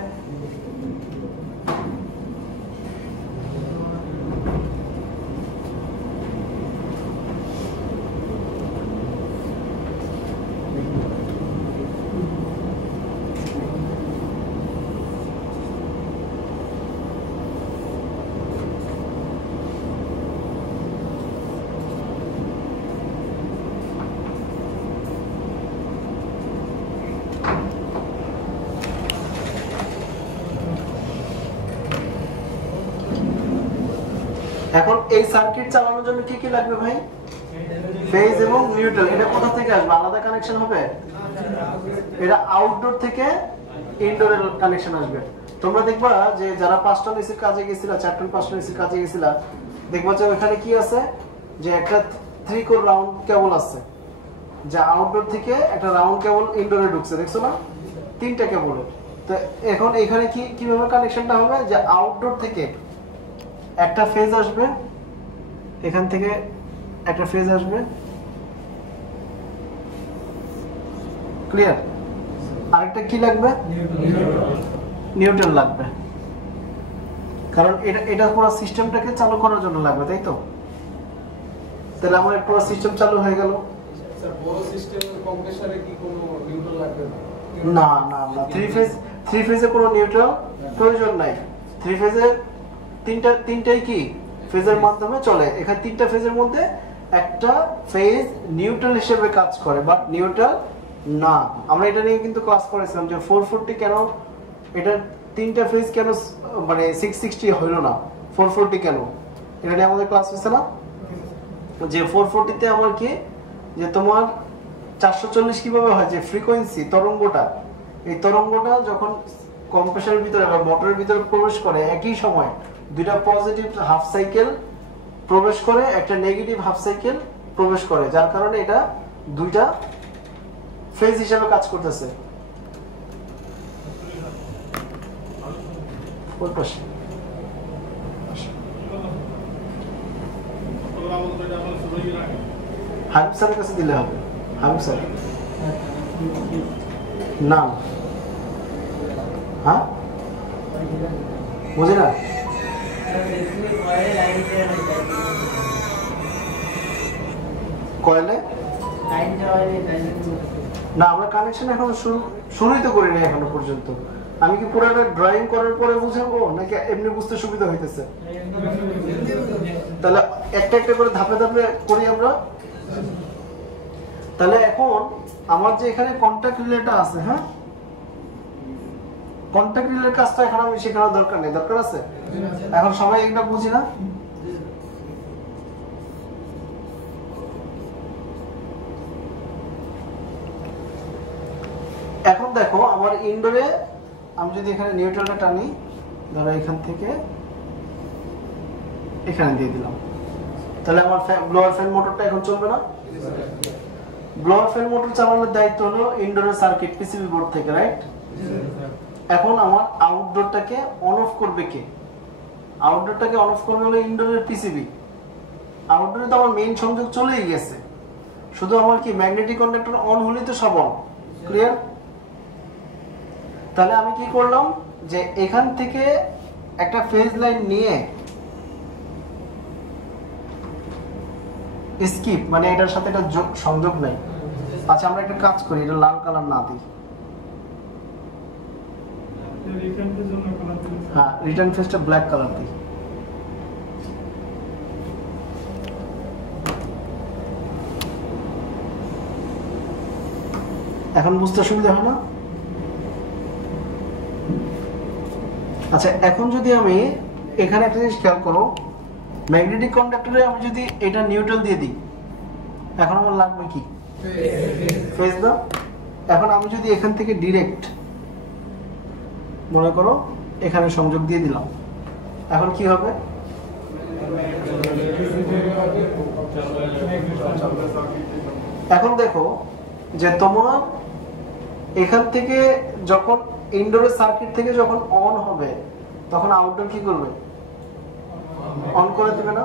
এখন এই সার্কিট চালানোর জন্য কি কি লাগবে ভাই? ফেজ এবং নিউট্রাল। এটা কোথা থেকে আসবে? আলাদা কানেকশন হবে? এটা আউটডোর থেকে ইনডোরের কানেকশন আসবে। তোমরা দেখবা যে যারা 5 টন এসির কাজে গেছিলা, 4 টন 5 টন এসির কাজে গেছিলা, দেখবা যে ওখানে কি আছে, যে একটা 3 কোর রাউন্ড কেবল আছে, যা আউটডোর থেকে একটা রাউন্ড কেবল ইনডোরে ঢুকছে, দেখছো না? 3টা কেবল। তো এখন এখানে কি কিভাবে কানেকশনটা হবে, যে আউটডোর থেকে একটা ফেজ আসবে, এখান থেকে একটা ফেজ আসবে, ক্লিয়ার? আরেকটা কি লাগবে? নিউট্রাল লাগবে, কারণ এটা পুরো সিস্টেমটাকে চালু করার জন্য লাগবে, তাই তো? তাহলে আমার পুরো সিস্টেম চালু হয়ে গেল। স্যার বড় সিস্টেমের কম্প্রেসারে কি কোনো নিউট্রাল লাগবে না? না না, থ্রি ফেজে কোনো নিউট্রাল প্রয়োজন নাই। থ্রি ফেজে তিনটাই কি ফেজের মাধ্যমে চলে। এখানে 3টা ফেজের মধ্যে একটা ফেজ নিউট্রাল হিসেবে কাজ করে, বাট নিউট্রাল না। আমরা এটা নিয়ে কিন্তু ক্লাস করেছিলাম যে 440 কেন, এটা 3টা ফেজ কেন মানে 660 হইল না, 440 কেন, এটা নিয়ে আমাদের ক্লাস হয়েছে না? যে 440 তে আমার কি, যে তোমার 440 কিভাবে হয়, যে ফ্রিকোয়েন্সি তরঙ্গটা, এই তরঙ্গটা যখন কম্প্রেসরের ভিতরে বা মোটরের ভিতরে প্রবেশ করে, একই সময় দুইটা পজিটিভ হাফ সাইকেল প্রবেশ করে, একটা নেগেটিভ হাফ সাইকেল প্রবেশ করে, যার কারণে এটা দুইটা ফেজ হিসেবে কাজ করতেছে। হাবিব স্যারের কাছে দিলে হবে। হাবিব স্যার নাম, হ্যাঁ বুঝি না। কয়েলে না, আমরা কানেকশন এখন শুরুই তো করি না এখনো পর্যন্ত। আমি কি পুরো ড্রয়িং করার পরে বুঝাবো, নাকি এমনি বুঝতে সুবিধা হইতেছে? তাহলে একটা একটা করে ধাপে ধাপে করি আমরা। তাহলে এখন আমার যে এখানে কন্টাক্ট রিলেটা আছে, হ্যাঁ, কন্টাক্ট রিলের কাজটা এখন আমি শেখানোর দরকার নেই, দরকার আছে? এখন সবাই এটা বুঝি না? এখন দেখো আমার ইনডোরে আমি যদি এখানে নিউট্রালটা টানি, ধরো এখান থেকে এখানে দিয়ে দিলাম, তাহলে আমার ব্লোয়ার ফ্যান মোটরটা এখন চলবে না? ব্লোয়ার ফ্যান মোটর চালানোর দায়িত্ব হলো ইনডোরের সার্কিট পিসিবি বোর্ড থেকে, রাইট? এখন আমার আউটডোরটাকে অন অফ করবে কে? আউটডোরটাকে অন অফ করবে হলো ইনডোরের পিসিবি। আউটডোরে তো আমার মেইন সংযোগ চলেই গেছে, শুধু আমার কি ম্যাগনেটিক কন্ডাক্টর অন হলেই তো সব অন, ক্লিয়ার? তাহলে আমি কি করলাম, যে এখান থেকে একটা ফেজ লাইন নিয়ে স্কিপ, মানে এটার সাথে এটা সংযোগ নাই। আচ্ছা আমরা একটা কাজ করি, এটা লাল কালার না দিই, হ্যাঁ রিটার্ন ফেজটা ব্ল্যাক কালার দিই। এখন বুঝতে সুবিধা হয় না? আচ্ছা এখন যদি আমি এখানে একটা জিনিস খেয়াল করো, ম্যাগনেটিক কন্ডাক্টরে আমি যদি এটা নিউট্রাল দিয়ে দিই, এখন আমার লাগবে কি? ফেজ দাও। এখন আমি যদি এখান থেকে ডিরেক্ট মনে করো এখানে সংযোগ দিয়ে দিলাম, এখন কি হবে? এখন দেখো যে তোমার এখান থেকে যখন ইনডোরের সার্কিট থেকে যখন অন হবে, তখন আউটডোর কি করবে? অন করে দেবে না?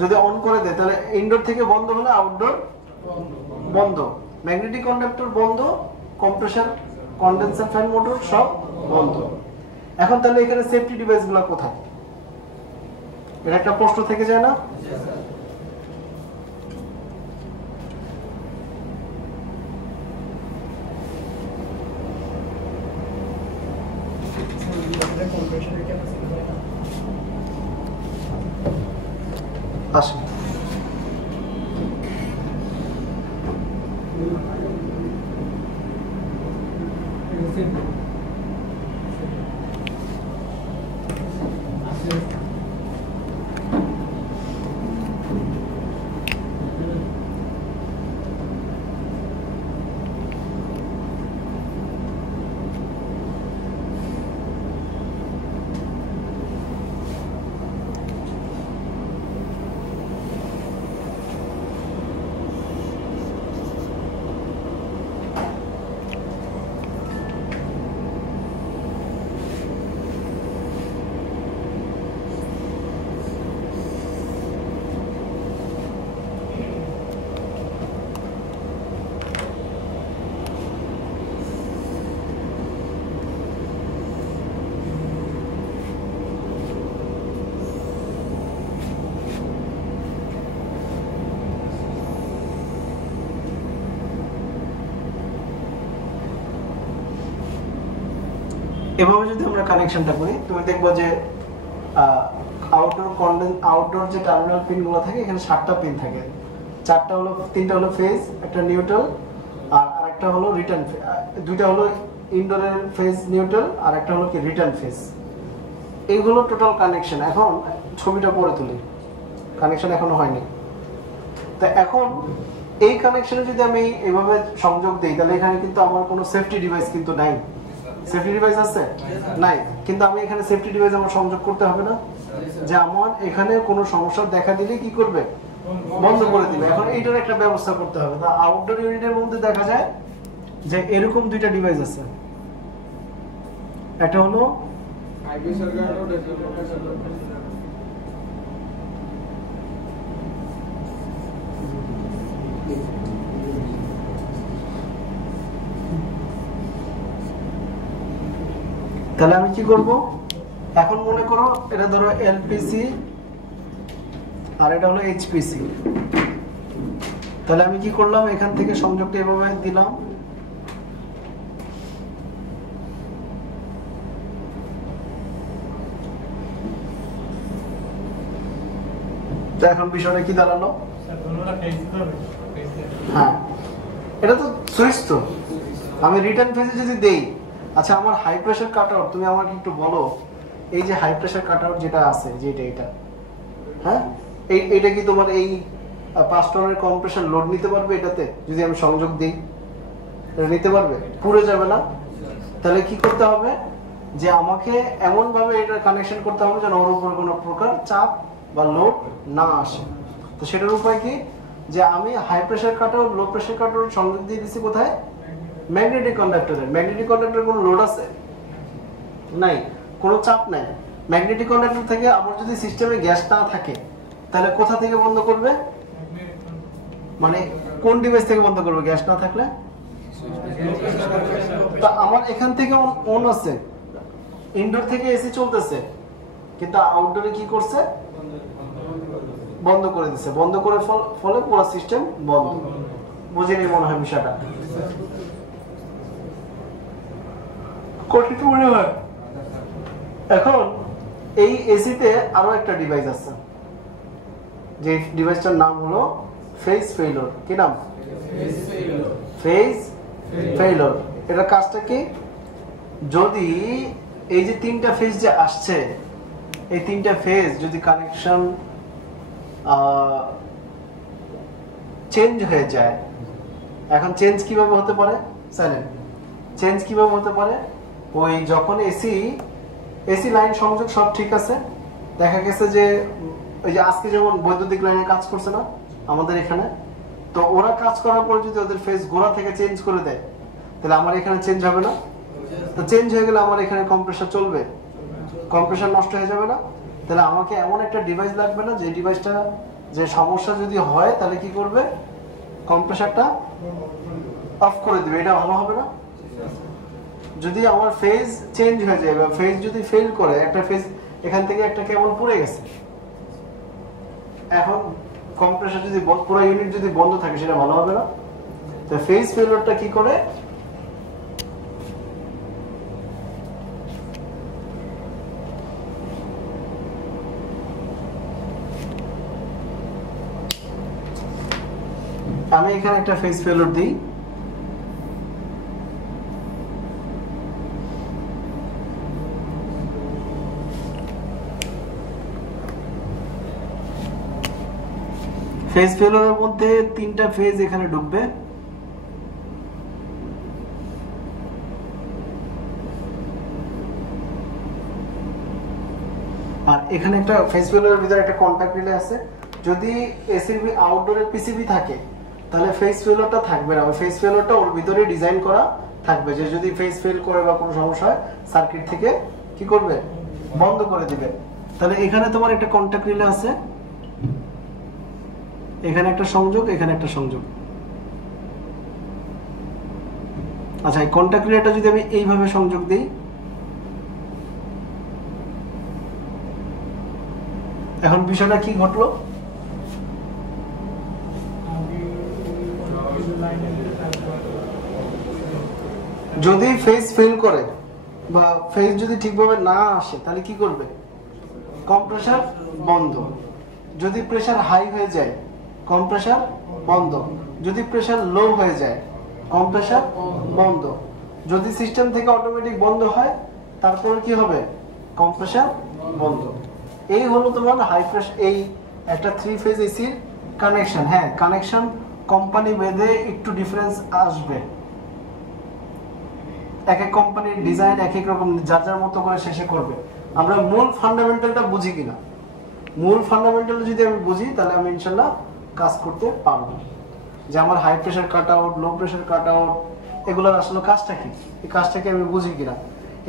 যদি অন করে দেয় তাহলে ইনডোর থেকে বন্ধ হলে আউটডোর বন্ধ, ম্যাগনেটিক কন্ডাক্টর বন্ধ, কম্প্রেসর, কন্ডেন্সার ফ্যান মোটর সব বন্ধ। এখন তাহলে এখানে সেফটি ডিভাইসগুলো কোথায়? এটা একটা প্রশ্ন থেকে যায় না? আসুন এভাবে যদি আমরা কানেকশনটা করি তুমি দেখবো যে আউটডোর যে টার্মিনাল পিনগুলো থাকে এখানে 7টা পিন থাকে, 3টা হলো ফেজ, একটা নিউট্রাল, আর আরেকটা হলো রিটার্ন, 2টা হলো ইনডোরের ফেজ নিউট্রাল, আর একটা হলো কি রিটার্ন ফেজ। এইগুলো টোটাল কানেকশন। এখন ছবিটা পরে তুলি, কানেকশন এখনো হয়নি। তা এখন এই কানেকশনে যদি আমি এইভাবে সংযোগ দিই তাহলে এখানে কিন্তু আমার কোনো সেফটি ডিভাইস কিন্তু নাই। সেফটি ডিভাইস আছে? নাই। কিন্তু আমি এখানে সেফটি ডিভাইস আমার সংযোগ করতে হবে না, যে আমার এখানে কোনো সমস্যা দেখা দিলে কি করবে, বন্ধ করে দিবে। এখন এইটার একটা ব্যবস্থা করতে হবে। তা আউটডোর ইউনিটের মধ্যে দেখা যায় যে এরকম 2টা ডিভাইস আছে, একটা হলো তাহলে আমি কি করব, এখন মনে করো এটা ধরো এলপিসি আর এটা হলো এইচপিসি। তাহলে আমি কি করলাম, এখান থেকে সংযোগটা এভাবে দিলাম, তো এখন বিষয়টা কি দাঁড়ালো, হ্যাঁ এটা তো সুইচ, তো আমি রিটার্ন ফেজে যদি দেই। আচ্ছা আমার হাই প্রেসার কাট আউট, তুমি আমাকে একটু বলো, এই যে হাই প্রেসার কাট আউট যেটা আছে, যেটা এটা, হ্যাঁ এইটা কি তোমার এই 5 টনের কম্প্রেশন লোড নিতে পারবে এটাতে? যদি আমি সংযোগ দিই নিতে পারবে? পুড়ে যাবে না? তাহলে কি করতে হবে, যে আমাকে এমন ভাবে এটা কানেকশন করতে হবে যেন ওর উপর কোনো প্রকার চাপ বা লোড না আসে। তো সেটার উপায় কি, যে আমি high pressure cut out low pressure cut out সংযোগ দিয়ে দিচ্ছি কোথায়, ম্যাগনেটিক কন্ডাক্টরে। ম্যাগনেটিক কন্ডাক্টরে কোনো লোড আছে? নাই, কোনো চাপ নাই। ম্যাগনেটিক কন্ডাক্টর থেকে আমার যদি সিস্টেমে গ্যাস না থাকে তাহলে কোথা থেকে বন্ধ করবে, মানে কোন ডিভাইস থেকে বন্ধ করবে গ্যাস না থাকলে? তা আমার এখান থেকে অন আছে, ইনডোর থেকে এসি চলতেছে, কিন্তু আউটডোরে কি করছে, বন্ধ করে দিচ্ছে। বন্ধ করার ফলে পুরো সিস্টেম বন্ধ। বুঝিনি মনে হয় বিষয়টা, কঠিন মনে হয়। এখন এই এসিতে আরো একটা ডিভাইস আছে, যে ডিভাইসটার নাম হলো ফেজ ফেইলর। কি নাম? Phase failure. এটা কাজটা কি, যদি এই যে 3টা ফেজ যে আসছে, এই 3টা ফেজ যদি কানেকশন চেঞ্জ হয়ে যায়। এখন চেঞ্জ কিভাবে হতে পারে, সাইলেন্ট, চেঞ্জ কিভাবে হতে পারে, ওই যখন এসি লাইন সংযোগ সব ঠিক আছে, দেখা গেছে যে ওই যে আজকে যেমন বৈদ্যুতিক লাইনে কাজ করছে না আমাদের এখানে, তো ওরা কাজ করার পর যদি ওদের ফেজ গোড়া থেকে চেঞ্জ করে দেয় তাহলে আমার এখানে চেঞ্জ হবে না? তো চেঞ্জ হয়ে গেলে আমার এখানে কম্প্রেসার চলবে, কম্প্রেসার নষ্ট হয়ে যাবে না? তাহলে আমাকে এমন একটা ডিভাইস লাগবে না যে ডিভাইসটা, যে সমস্যা যদি হয় তাহলে কি করবে, কম্প্রেসারটা অফ করে দিবে। এটা ভালো হবে না? যদি আমার ফেজ চেঞ্জ হয়ে যায় বা ফেজ যদি ফেল করে, একটা ফেজ এখান থেকে একটা কেবল পুড়ে গেছে, এখন কম্প্রেসার যদি পুরো ইউনিট যদি বন্ধ থাকে সেটা ভালো হবে না? তো ফেজ ফেলিওরটা কি করে, আমি এখানে একটা ফেজ ফেলিওর দিই, ফেজ ফেলিওরের মধ্যে 3টা ফেজ এখানে ঢুকবে, আর এখানে একটা ফেজ ফেলিওরের ভিতরে একটা কন্টাক্ট রিলে আছে। যদি এসিবি আউটডোরের পিসিবি থাকে তাহলে ফেজ ফেলিওরটা থাকবে না, ওই ফেজ ফেলিওরটা ওর ভিতরে ডিজাইন করা থাকবে, যে যদি ফেজ ফেল করে বা কোনো সমস্যা হয় সার্কিট থেকে কি করবে, বন্ধ করে দিবে। তাহলে এখানে তোমার একটা কন্টাক্ট রিলে আছে, এখানে একটা সংযোগ, এখানে একটা সংযোগ। আচ্ছা এই কন্টাক্ট রিলেটা যদি আমি এইভাবে সংযোগ দিই, এখন বিষয়টা কি ঘটলো, যদি ফেজ ফেল করে বা ফেজ যদি ঠিকভাবে না আসে তাহলে কি করবে? কম্প্রেসার বন্ধ। যদি প্রেসার হাই হয়ে যায় কম্প্রেসার বন্ধ। যদি প্রেসার লো হয়ে যায় কম্প্রেসার বন্ধ। যদি সিস্টেম থেকে অটোমেটিক বন্ধ হয় তারপরে কি হবে? কম্প্রেসার বন্ধ। এই হলো তোমার হাই প্রেসার, এই একটা 3 ফেজ এসির কানেকশন। হ্যাঁ, কানেকশন কোম্পানি ভেদে একটু ডিফারেন্স আসবে, এক এক কোম্পানির ডিজাইন এক এক রকম, যার যার মতো করে শেষে করবে। আমরা মূল ফান্ডামেন্টালটা বুঝি কিনা, মূল ফান্ডামেন্টাল যদি আমি বুঝি তাহলে আমি ইনশাল্লাহ কাজ করতে পারবো। যে আমার high pressure cut out, low pressure cut out, এগুলোর আসলে কাজটা কি, এই কাজটাকে আমি বুঝি কিনা।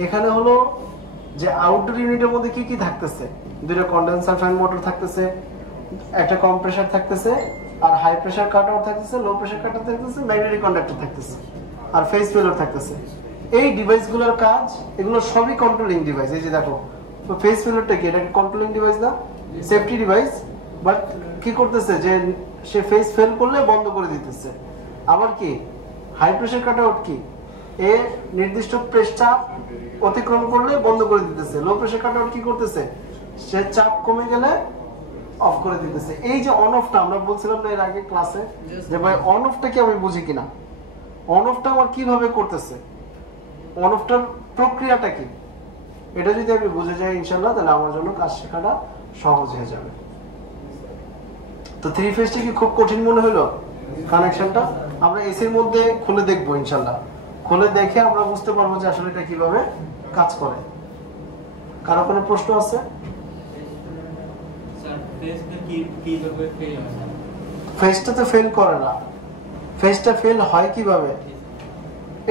এখানে হলো যে আউটডোর ইউনিটের মধ্যে কি কি থাকতেছে, দুইটা কন্ডেন্সার ফ্যান মোটর থাকতেছে, একটা কম্প্রেসার থাকতেছে, আর হাই প্রেসার কাট আউট থাকতেছে, লো প্রেসার কাট আউট থাকতেছে, ম্যাগনেটিক কন্ডাক্টর থাকতেছে, আর ফেজ ফেলার থাকতেছে। এই ডিভাইসগুলোর কাজ, এগুলো সবই কন্ট্রোলিং ডিভাইস। এই যে দেখো ফেজ ফেলারটা কি, এটা কন্ট্রোলিং ডিভাইস না, সেফটি ডিভাইস, বাট কি করতেছে যে সে ফেজ ফেল করলে বন্ধ করে দিতেছে। আবার কি হাই প্রেসার কাট আউট কি, এ নির্দিষ্ট প্রেস চাপ অতিক্রম করলে বন্ধ করে দিতেছে। লো প্রেসার কাট আউট কি করতেছে, সে চাপ কমে গেলে অফ করে দিতেছে। এই যে অন অফটা আমরা বলছিলাম না এর আগে ক্লাসে, যে ভাই অন অফটা কি আমি বুঝি কিনা, অন অফটা আমার কিভাবে করতেছে, অন অফটার প্রক্রিয়াটা কি, এটা যদি আমি বুঝে যাই ইনশাল্লাহ তাহলে আমার জন্য কাজ শেখাটা সহজ হয়ে যাবে। তো 3 ফেজটা কি খুব কঠিন মনে হলো কানেকশনটা? আমরা এসির মধ্যে খুলে দেখবো ইনশাল্লাহ, খুলে দেখে আমরা বুঝতে পারবো যে আসলে এটা কিভাবে কাজ করে। কারো কোনো প্রশ্ন আছে? ফেজটা তো ফেল করে না, ফেজটা ফেল হয় কিভাবে?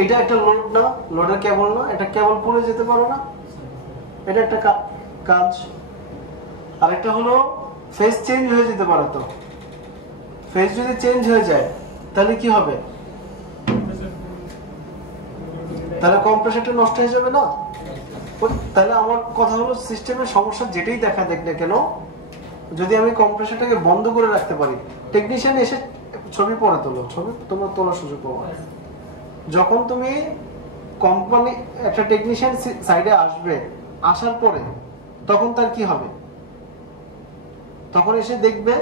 এটা একটা লোড না, লোডের কেবল না, এটা কেবল পুড়ে যেতে পারো না, এটা একটা কাজ। আরেকটা হলো ফেজ চেঞ্জ হয়ে যেতে পারে। তো ফেজ যদি চেঞ্জ হয়ে যায় তাহলে কি হবে? তাহলে কম্প্রেসারটা নষ্ট হয়ে যাবে না? তাহলে আমার কথা হলো সিস্টেমের সমস্যা যেটাই দেখা দেখ না কেন, যদি আমি কম্প্রেসারটাকে বন্ধ করে রাখতে পারি, টেকনিশিয়ান এসে ছবি পরে তোলো, ছবি তোমরা তোলার সুযোগ পাবো। যখন তুমি কোম্পানি একটা টেকনিশিয়ান সাইডে আসবে, আসার পরে তখন তার কি হবে? তখন এসে দেখবে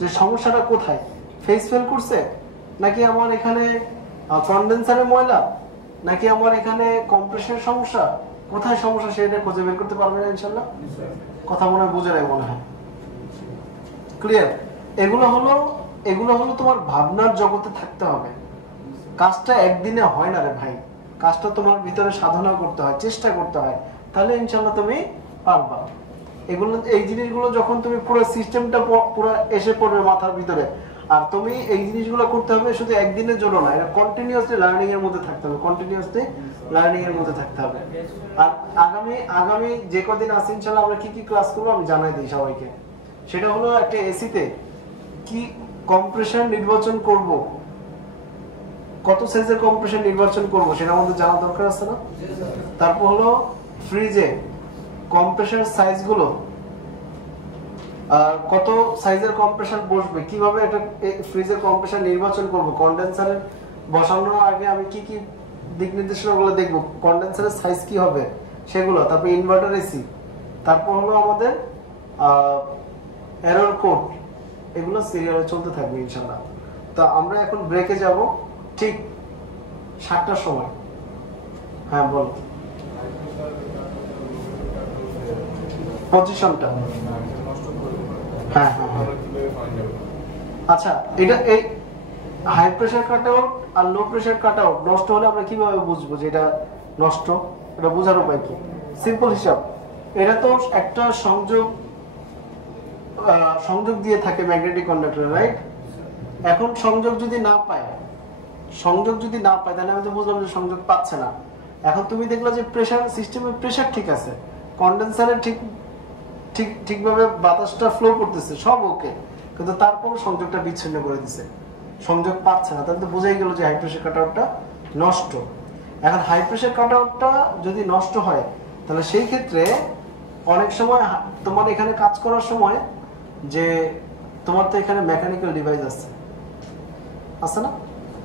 যে সমস্যাটা কোথায়, ফেজ ফেল করছে নাকি আমার এখানে কন্ডেন্সারের ময়লা, নাকি আমার এখানে কম্প্রেসরের সমস্যা, কোথায় সমস্যা সেটা খুঁজে বের করতে পারবে না ইনশাল্লাহ। কথা মনে বুঝে নেই মনে হয়, ক্লিয়ার? এগুলো হলো তোমার ভাবনার জগতে থাকতে হবে। কাজটা একদিনে হয় না রে ভাই, কাজটা তোমার ভিতরে সাধনা করতে হয়, চেষ্টা করতে হয়, তাহলে ইনশাল্লাহ তুমি পারবা। এগুলো, এই জিনিসগুলো যখন তুমি পুরো সিস্টেমটা পুরো এসে পড়বে মাথার ভিতরে, আর তুমি এই জিনিসগুলো করতে হবে শুধু একদিনের জন্য না, এটা কন্টিনিউয়াসলি লার্নিং এর মধ্যে থাকতে হবে, কন্টিনিউয়াসলি লার্নিং এর মধ্যে থাকতে হবে। আর আগামী যে কদিন আছে ইনশাআল্লাহ আমরা কি কি ক্লাস করবো আমি জানাই দিই সবাইকে। সেটা হলো একটা এসিতে কি কম্প্রেসার নির্বাচন করব, কত সাইজের কম্প্রেসার নির্বাচন করব সেটা আমাদের জানা দরকার আছে না? তারপর হলো ফ্রিজে কম্প্রেসার সাইজগুলো, কত সাইজের কম্প্রেসার বসবে, কিভাবে এটা ফ্রিজের কম্প্রেসার নির্বাচন করব, কন্ডেন্সারের বসানোর আগে আমি কি কি দিক নির্দেশনাগুলো দেখব, কন্ডেন্সারের সাইজ কি হবে সেগুলো, তারপর ইনভার্টার এসি, তারপর হলো আমাদের এরর কোড, এগুলো সিরিয়ালে চলতে থাকবে ইনশাআল্লাহ। তো আমরা এখন ব্রেকে যাব ঠিক 7টার সময়। হ্যাঁ বল, পজিশনটা। হ্যাঁ হ্যাঁ হ্যাঁ, আচ্ছা এটা এই হাই প্রেসার কাট আউট আর লো প্রেসার কাট আউট নষ্ট হলে আমরা কিভাবে বুঝবো যে এটা নষ্ট? এটা বোঝার উপায় কি? সিম্পল হিসাব, এটা তো একটা সংযোগ দিয়ে থাকে ম্যাগনেটিক কন্ডাক্টর, রাইট? এখন সংযোগ যদি না পায় তাহলে আমি তো বুঝলাম যে সংযোগ পাচ্ছে না। এখন তুমি দেখলা যে প্রেসার সিস্টেমের প্রেসার ঠিক আছে, কন্ডেন্সারে ঠিকভাবে বাতাসটা ফ্লো করতেছে, সব ওকে, কিন্তু তারপর সংযোগটা বিচ্ছিন্ন করে দিছে, সংযোগ পাচ্ছে না, তাহলে তো বোঝাই গেল যে হাই প্রেসার কাট আউটটা নষ্ট। এখন হাই প্রেসার কাট আউটটা যদি নষ্ট হয় তাহলে সেই ক্ষেত্রে অনেক সময় তোমার এখানে কাজ করার সময় যে তোমার তো এখানে মেকানিক্যাল ডিভাইস আছে না,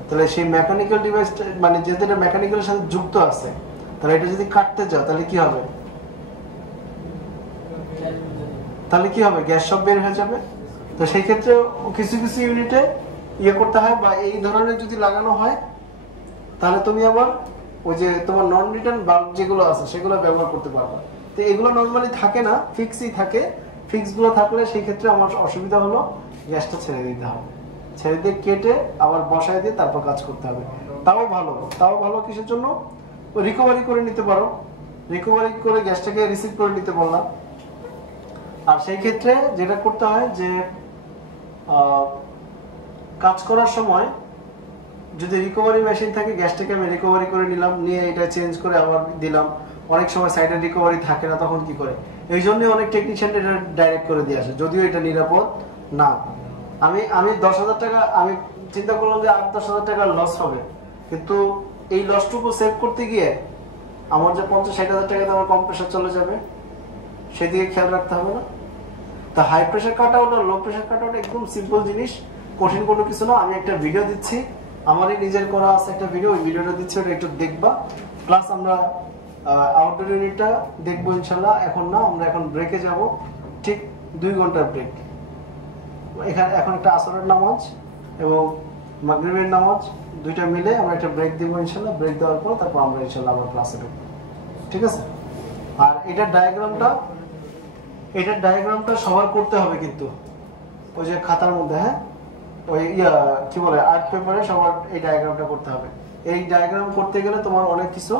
তাহলে সেই মেকানিক্যাল ডিভাইসটা মানে যেটা মেকানিক্যালের সাথে যুক্ত আছে তাহলে এটা যদি কাটতে যাও তাহলে কি হবে? গ্যাস সব বের হয়ে যাবে। তো সেই ক্ষেত্রে কিছু কিছু ইউনিটে ইয়ে করতে হয়, বা এই ধরনের যদি লাগানো হয় তাহলে তুমি আবার ওই যে তোমার নন রিটার্ন বাল্ব যেগুলো আছে সেগুলো ব্যবহার করতে পারবে। তো এগুলো নর্মালি থাকে না, ফিক্সই থাকে। ফিক্স গুলো থাকলে সেই ক্ষেত্রে আমার অসুবিধা হলো গ্যাসটা ছেড়ে দিতে হবে, ছেড়ে দিয়ে কেটে আবার বসায় দিয়ে তারপর কাজ করতে হবে। তাও ভালো কিসের জন্য? রিকভারি করে নিতে পারো, রিকভারি করে গ্যাসটাকে রিসিভ করে নিতে বললাম। আর সেই ক্ষেত্রে যেটা করতে হয় যে কাজ করার সময় যদি রিকভারি মেশিন থাকে, গ্যাসটাকে আমি রিকভারি করে নিলাম, নিয়ে এটা চেঞ্জ করে আবার দিলাম। অনেক সময় সাইডে রিকভারি থাকে না, তখন কি করে? এই জন্যই অনেক টেকনিশিয়ান এটা ডাইরেক্ট করে দিয়ে আসে, যদিও এটা নিরাপদ না। আমি 10,000 টাকা আমি চিন্তা করলাম যে 8-10,000 টাকা লস হবে, কিন্তু এই লসটুকু সেভ করতে গিয়ে আমার যে 50-60,000 টাকা আমার কম্প্রেসার চলে যাবে, সেদিকে খেয়াল রাখতে হবে না? তা হাই প্রেশার কাট আউট আর লো প্রেশার কাট আউট একদম সিম্পল জিনিস, কঠিন কোনো কিছু না। আমি একটা ভিডিও দিচ্ছি, আমারই নিজের করা আছে একটা ভিডিও, ওই ভিডিওটা দিচ্ছি, ওটা একটু দেখবা। প্লাস আমরা আউটডোর ইউনিটটা দেখবো ইনশাল্লাহ। এখন না, আমরা এখন ব্রেকে যাব, ঠিক 2 ঘন্টার ব্রেক। এখানে এখন একটা আসরের নামাজ এবং মাগরিবের নামাজ দুইটা মিলে আমরা একটা ব্রেক দিব ইনশাল্লাহ। ব্রেক দেওয়ার পর তারপর আমরা ইনশাল্লাহ আবার ক্লাসে ঢুকবো, ঠিক আছে? আর এটার ডায়াগ্রামটা সবার করতে হবে কিন্তু, ওই যে খাতার মধ্যে, হ্যাঁ, ওই কি বলে আর্ট পেপারে সবার এই ডায়াগ্রামটা করতে হবে। এই ডায়াগ্রাম করতে গেলে তোমার অনেক কিছু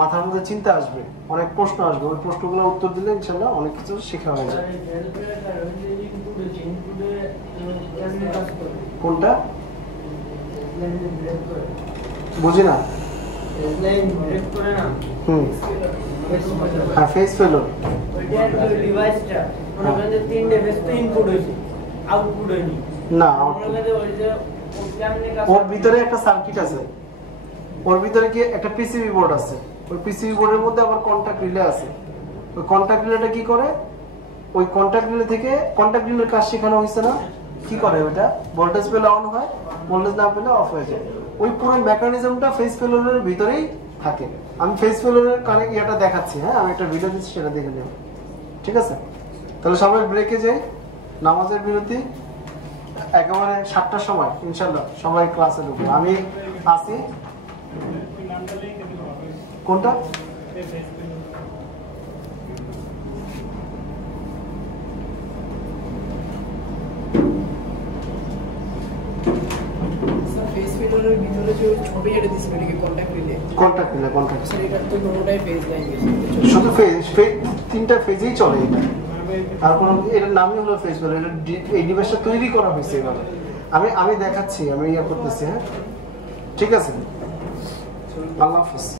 মাথার মধ্যে চিন্তা আসবে, অনেক প্রশ্ন আসবে, ওই প্রশ্নগুলো উত্তর দিলে ইনশাল্লাহ অনেক কিছু শেখা হয়ে যাবে। কোনটা বুঝি না? হ্যাঁ, ফেস ফেলোর। না, ওর ভিতরে একটা সার্কিট আছে, ওর ভিতরে কি একটা পিসিবি বোর্ড আছে, ওই পিসিবি বোর্ডের মধ্যে আবার কন্টাক্ট রিলে আছে। ওই কন্টাক্ট রিলেটা কি করে? ওই কন্টাক্ট রিলে থেকে কন্টাক্ট রিলের কাজ শেখানো হয়েছে না? কি করে ওইটা? ভোল্টেজ পেলে অন হয়, ভোল্টেজ না পেলে অফ হয়ে যায়। ওই পুরো মেকানিজমটা ফেস ফেলোরের ভিতরেই থাকে। আমি ফেস ফেলোরের কানেক্ট এটা দেখাচ্ছি, হ্যাঁ, আমি একটা ভিডিও দিচ্ছি, সেটা দেখে নেব, ঠিক আছে? তাহলে সবাই ব্রেকে যাই, নামাজের বিরতি একেবারে 7টার সময় ইনশাল্লাহ সবাই ক্লাসে ঢুকবে। আমি আসি। কোনটা? শুধু তিনটা ফেজেই চলে এটা, আর কোনো এটার নামই হলো ফেজ ফেলোর। এই ডিভাইসটা তৈরি করা হয়েছে এভাবে। আমি দেখাচ্ছি, আমি ইয়ে করতেছি, হ্যাঁ, ঠিক আছে? আল্লাহ হাফিজ।